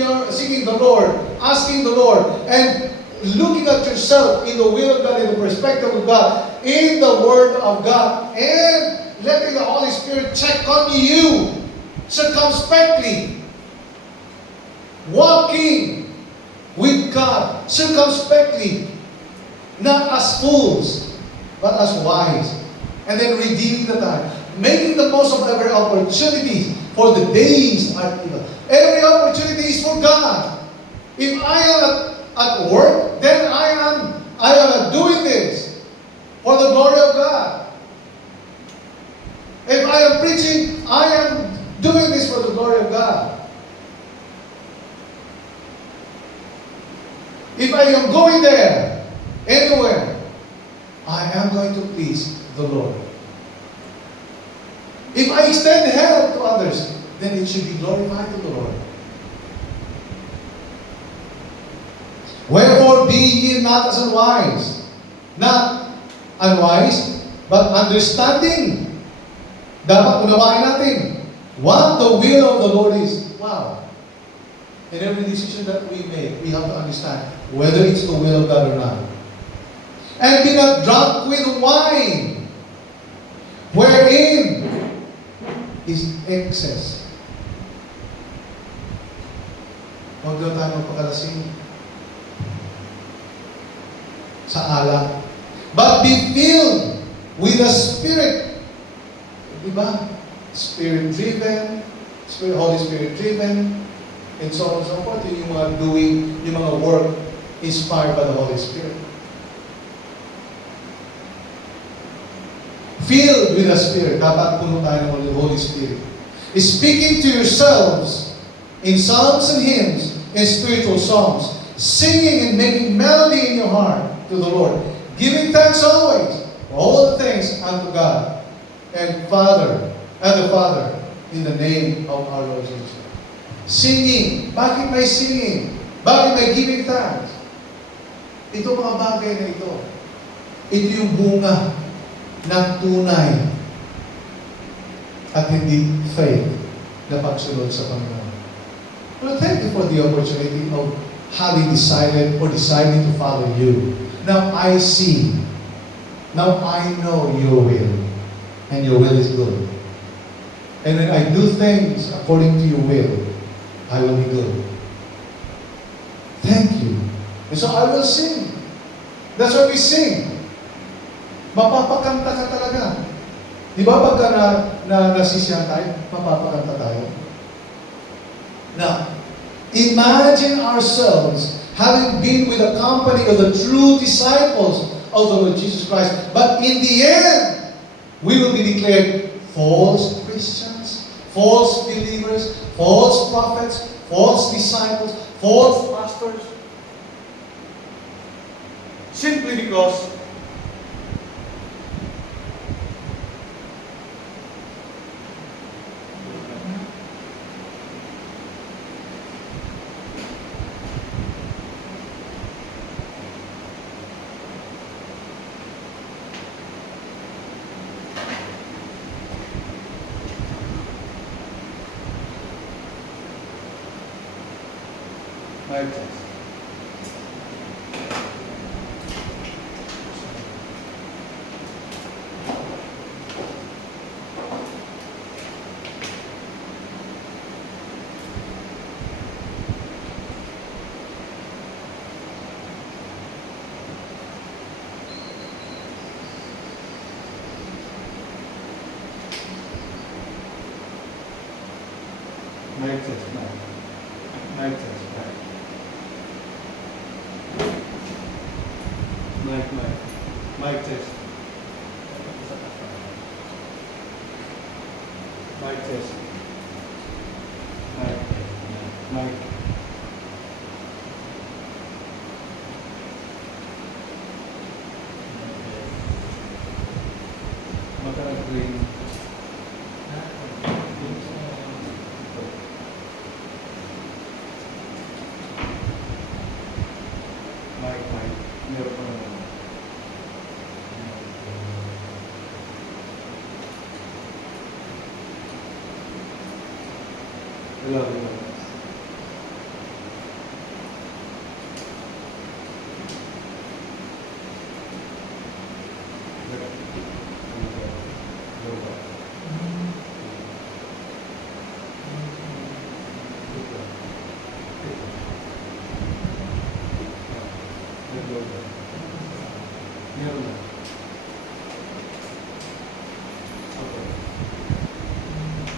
the Lord, asking the Lord, and looking at yourself in the will of God, in the perspective of God, in the Word of God, and letting the Holy Spirit check on you circumspectly. Walking with God circumspectly, not as fools, but as wise. And then redeeming the time, making the most of every opportunity, for the days are evil. Every opportunity is for God. If I am at work, then I am doing this for the glory of God. If I am preaching, I am doing this for the glory of God. If I am going there, anywhere, I am going to please the Lord. If I extend help to others, then it should be glorified to the Lord. Wherefore be ye not as unwise, but understanding. Dapat unawain natin what the will of the Lord is. Wow. In every decision that we make, we have to understand whether it's the will of God or not. And be not drunk with wine, wherein is excess. Huwag daw tayo magpakalasing sa alak. But be filled with the Spirit. Diba? Spirit-driven, Holy Spirit-driven, and so on and so forth. Yung mga doing, yung mga work inspired by the Holy Spirit. Filled with the Spirit. Dapat puno tayo ng Holy Spirit. Speaking to yourselves in psalms and hymns and spiritual songs, singing and making melody in your heart to the Lord, giving thanks always for all the things unto God and the Father, in the name of our Lord Jesus. Singing. Bakit may singing? Bakit may giving thanks? Ito mga bagay na ito. Ito yung bunga ng tunay at hindi fake na pagsunod sa Panginoon. Well, thank you for the opportunity of having decided or deciding to follow you. Now I see. Now I know your will. And your will is good. And when I do things according to your will, I will be good. Thank you. And so I will sing. That's why we sing. Mapapakanta ka talaga. Di ba pagka nasisiyahan tayo, mapapakanta tayo? Now, imagine ourselves having been with the company of the true disciples of the Lord Jesus Christ. But in the end, we will be declared false Christians, false believers, false prophets, false disciples, false pastors. Simply because mic test. Mic test, mic. Mic test, mic. Mic test. Mic test. Mic. Green. Mic. Meron pa naman. Hello. Meron na. Okay.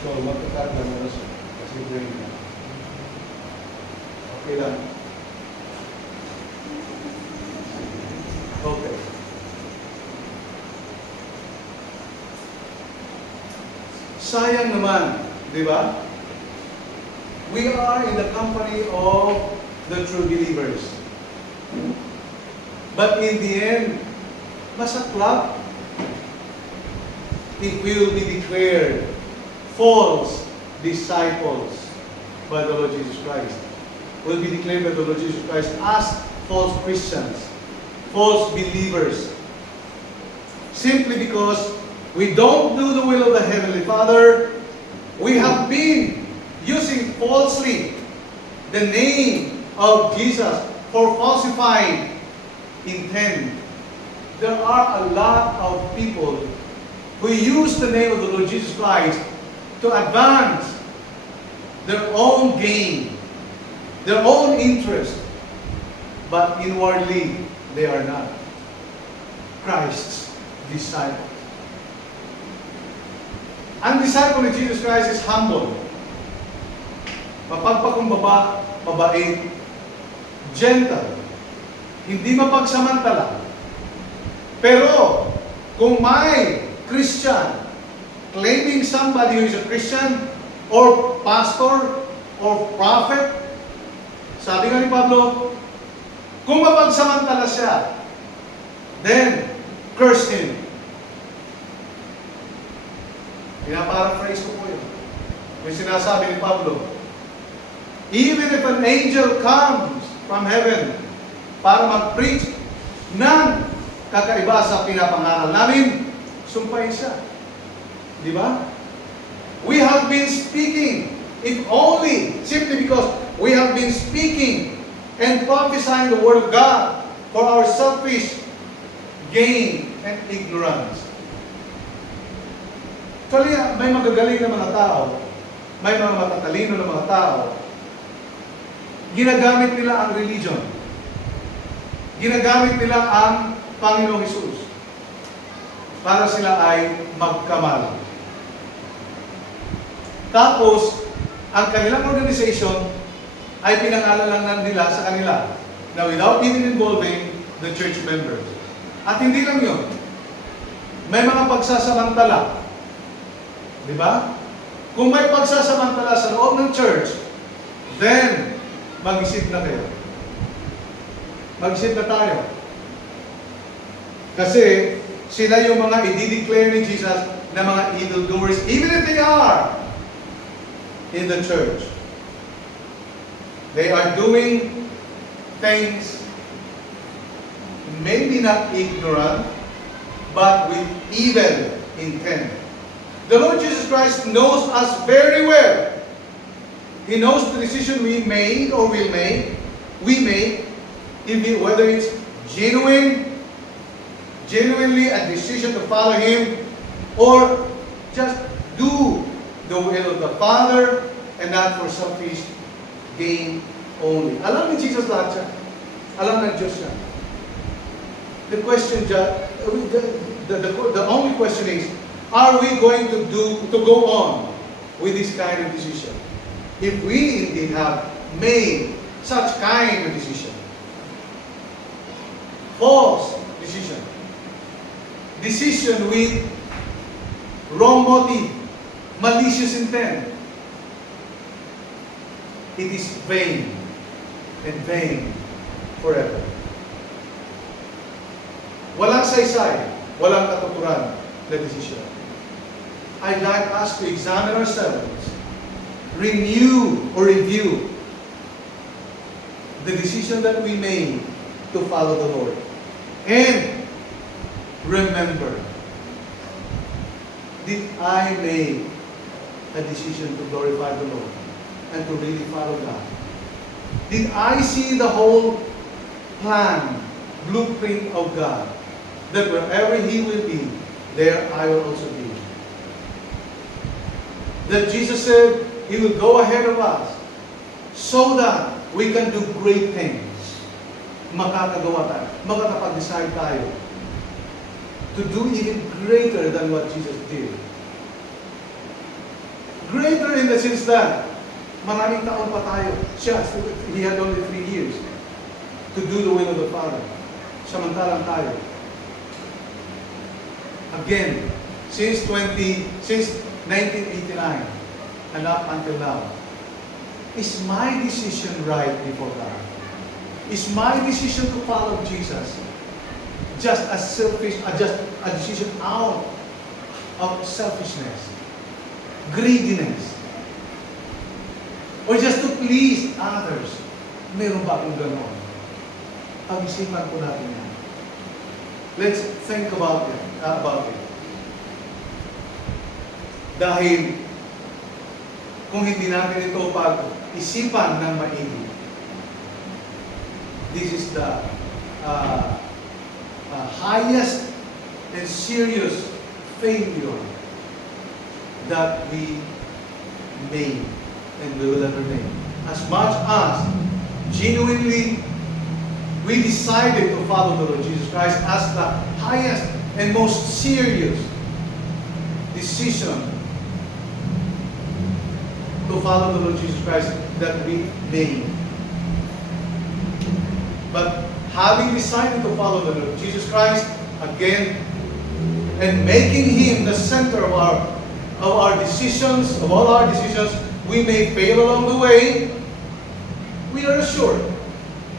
So, magkakat lang na siya. Kasi brain na. Okay lang. Okay. Sayang naman, di ba? We are in the company of the true believers. But in the end, masaklap if we will be declared false disciples by the Lord Jesus Christ. Will be declared by the Lord Jesus Christ as false Christians, false believers. Simply because we don't do the will of the Heavenly Father, we have been using falsely the name of Jesus for falsifying intent. There are a lot of people who use the name of the Lord Jesus Christ to advance their own gain, their own interest, but inwardly they are not Christ's disciples. Ang disciple ni Jesus Christ is humble, mapagpakumbaba, mabait, gentle, hindi mapagsamantala. Pero, kung may Christian claiming somebody who is a Christian or pastor or prophet, sabi nga ni Pablo, kung mapagsamantala siya, then curse him. Pinaparaphrase ko po yun. Yung sinasabi ni Pablo, even if an angel comes from heaven para mag-preach ng kakaiba sa pinapangaral namin, sumpahin siya. Di ba? We have been speaking, if only, simply because we have been speaking and prophesying the Word of God for our selfish gain and ignorance. Actually, may magagaling na mga tao, may mga matatalino na mga tao, ginagamit nila ang religion. Ginagamit nila ang Panginoong Hesus para sila ay magkamal. Tapos, ang kanilang organization ay pinangalan lang nila sa kanila na without even involving the church members. At hindi lang yun. May mga pagsasamantala. Di ba? Kung may pagsasamantala sa loob ng church, then, mag-isip na kayo. Mag-isip na tayo. Kasi, sila yung mga i-declare ni Jesus na mga evildoers, even if they are in the church. They are doing things maybe not ignorant, but with evil intent. The Lord Jesus Christ knows us very well. He knows the decision we made or will make, whether it's genuinely a decision to follow Him, or just do the will of the Father and not for selfish gain only. Alam ni Jesus lahat siya. Alam ng Diyos siya. The question, the only question is, are we going to go on with this kind of decision? If we indeed have made such kind of decision, false decision with wrong motive, malicious intent, it is vain and vain forever. Walang saysay, walang katuturan na decision. I'd like us to examine ourselves, review the decision that we made to follow the Lord. And remember, did I make a decision to glorify the Lord and to really follow God? Did I see the whole plan, blueprint of God, that wherever He will be, there I will also be? That Jesus said He will go ahead of us so that we can do great things. Makakagawa tayo, makakapag-decide tayo to do even greater than what Jesus did. Greater in the sense that maraming taon pa tayo. He had only 3 years to do the will of the Father. Samantalang tayo. Again, since 1989 and up until now, is my decision right before God? Is my decision to follow Jesus just a decision out of selfishness, greediness, or just to please others? Meron ba akong gano'n? Pag-isipan po natin yan. Let's think about it. Dahil kung hindi natin ito pag-isipan ng maigi, this is the highest and serious failure that we made and we will ever make. As much as genuinely we decided to follow the Lord Jesus Christ as the highest and most serious decision to follow the Lord Jesus Christ that we made. But having decided to follow the Lord Jesus Christ again and making Him the center of our decisions, of all our decisions, we may fail along the way. We are assured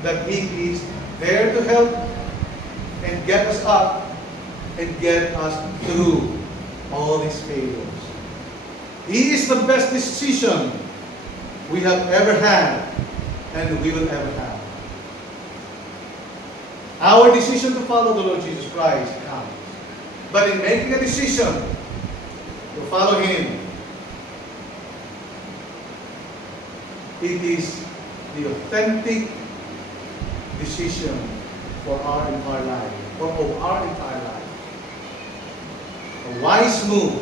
that He is there to help and get us up and get us through all these failures. He is the best decision we have ever had and we will ever have. Our decision to follow the Lord Jesus Christ counts. But in making a decision to follow Him, it is the authentic decision for our entire life, or of our entire life. A wise move,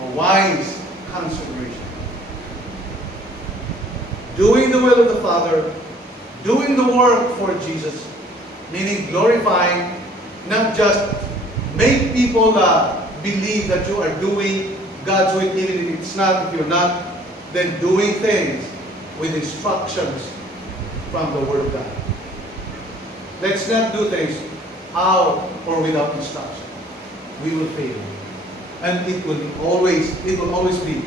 a wise consideration. Doing the will of the Father, doing the work for Jesus, meaning glorifying, not just make people believe that you are doing God's will, even if it's not, if you're not, then doing things with instructions from the Word of God. Let's not do things out or without instruction. We will fail. And it will always be,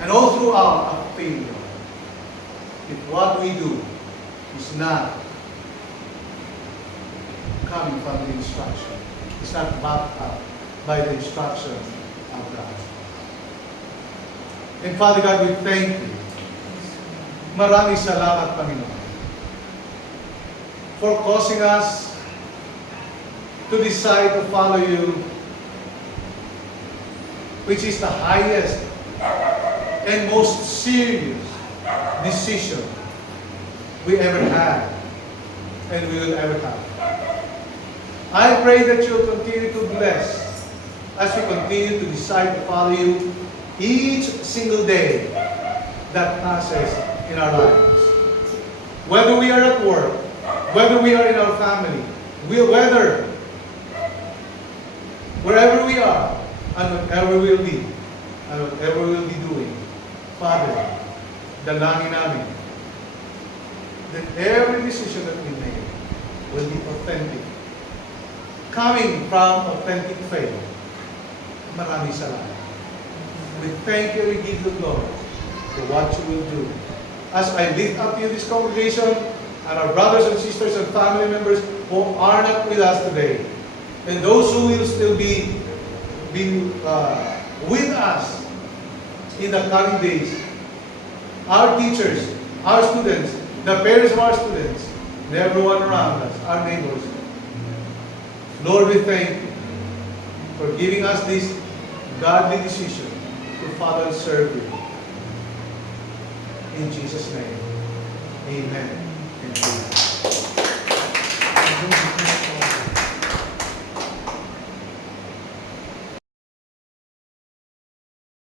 and all throughout, a failure. If what we do is not coming from the instruction, it's not backed up by the instruction of God. And Father God, we thank you. Maraming salamat, Panginoon, for causing us to decide to follow you, which is the highest and most serious decision we ever had and we will ever have. I pray that you'll continue to bless as we continue to decide to follow you each single day that passes in our lives. Whether we are at work, whether we are in our family, wherever we are, and whatever we'll be, and whatever we'll be doing, Father, dalangin namin that every decision that we make will be authentic, coming from authentic faith. Maraming salamat. We thank you, we give you glory for what you will do. As I lift up to you this congregation and our brothers and sisters and family members who are not with us today, and those who will still be with us in the coming days, our teachers, our students, the parents of our students, and everyone around us, our neighbors. Lord, we thank you for giving us this godly decision to follow and serve you. In Jesus' name, amen and amen.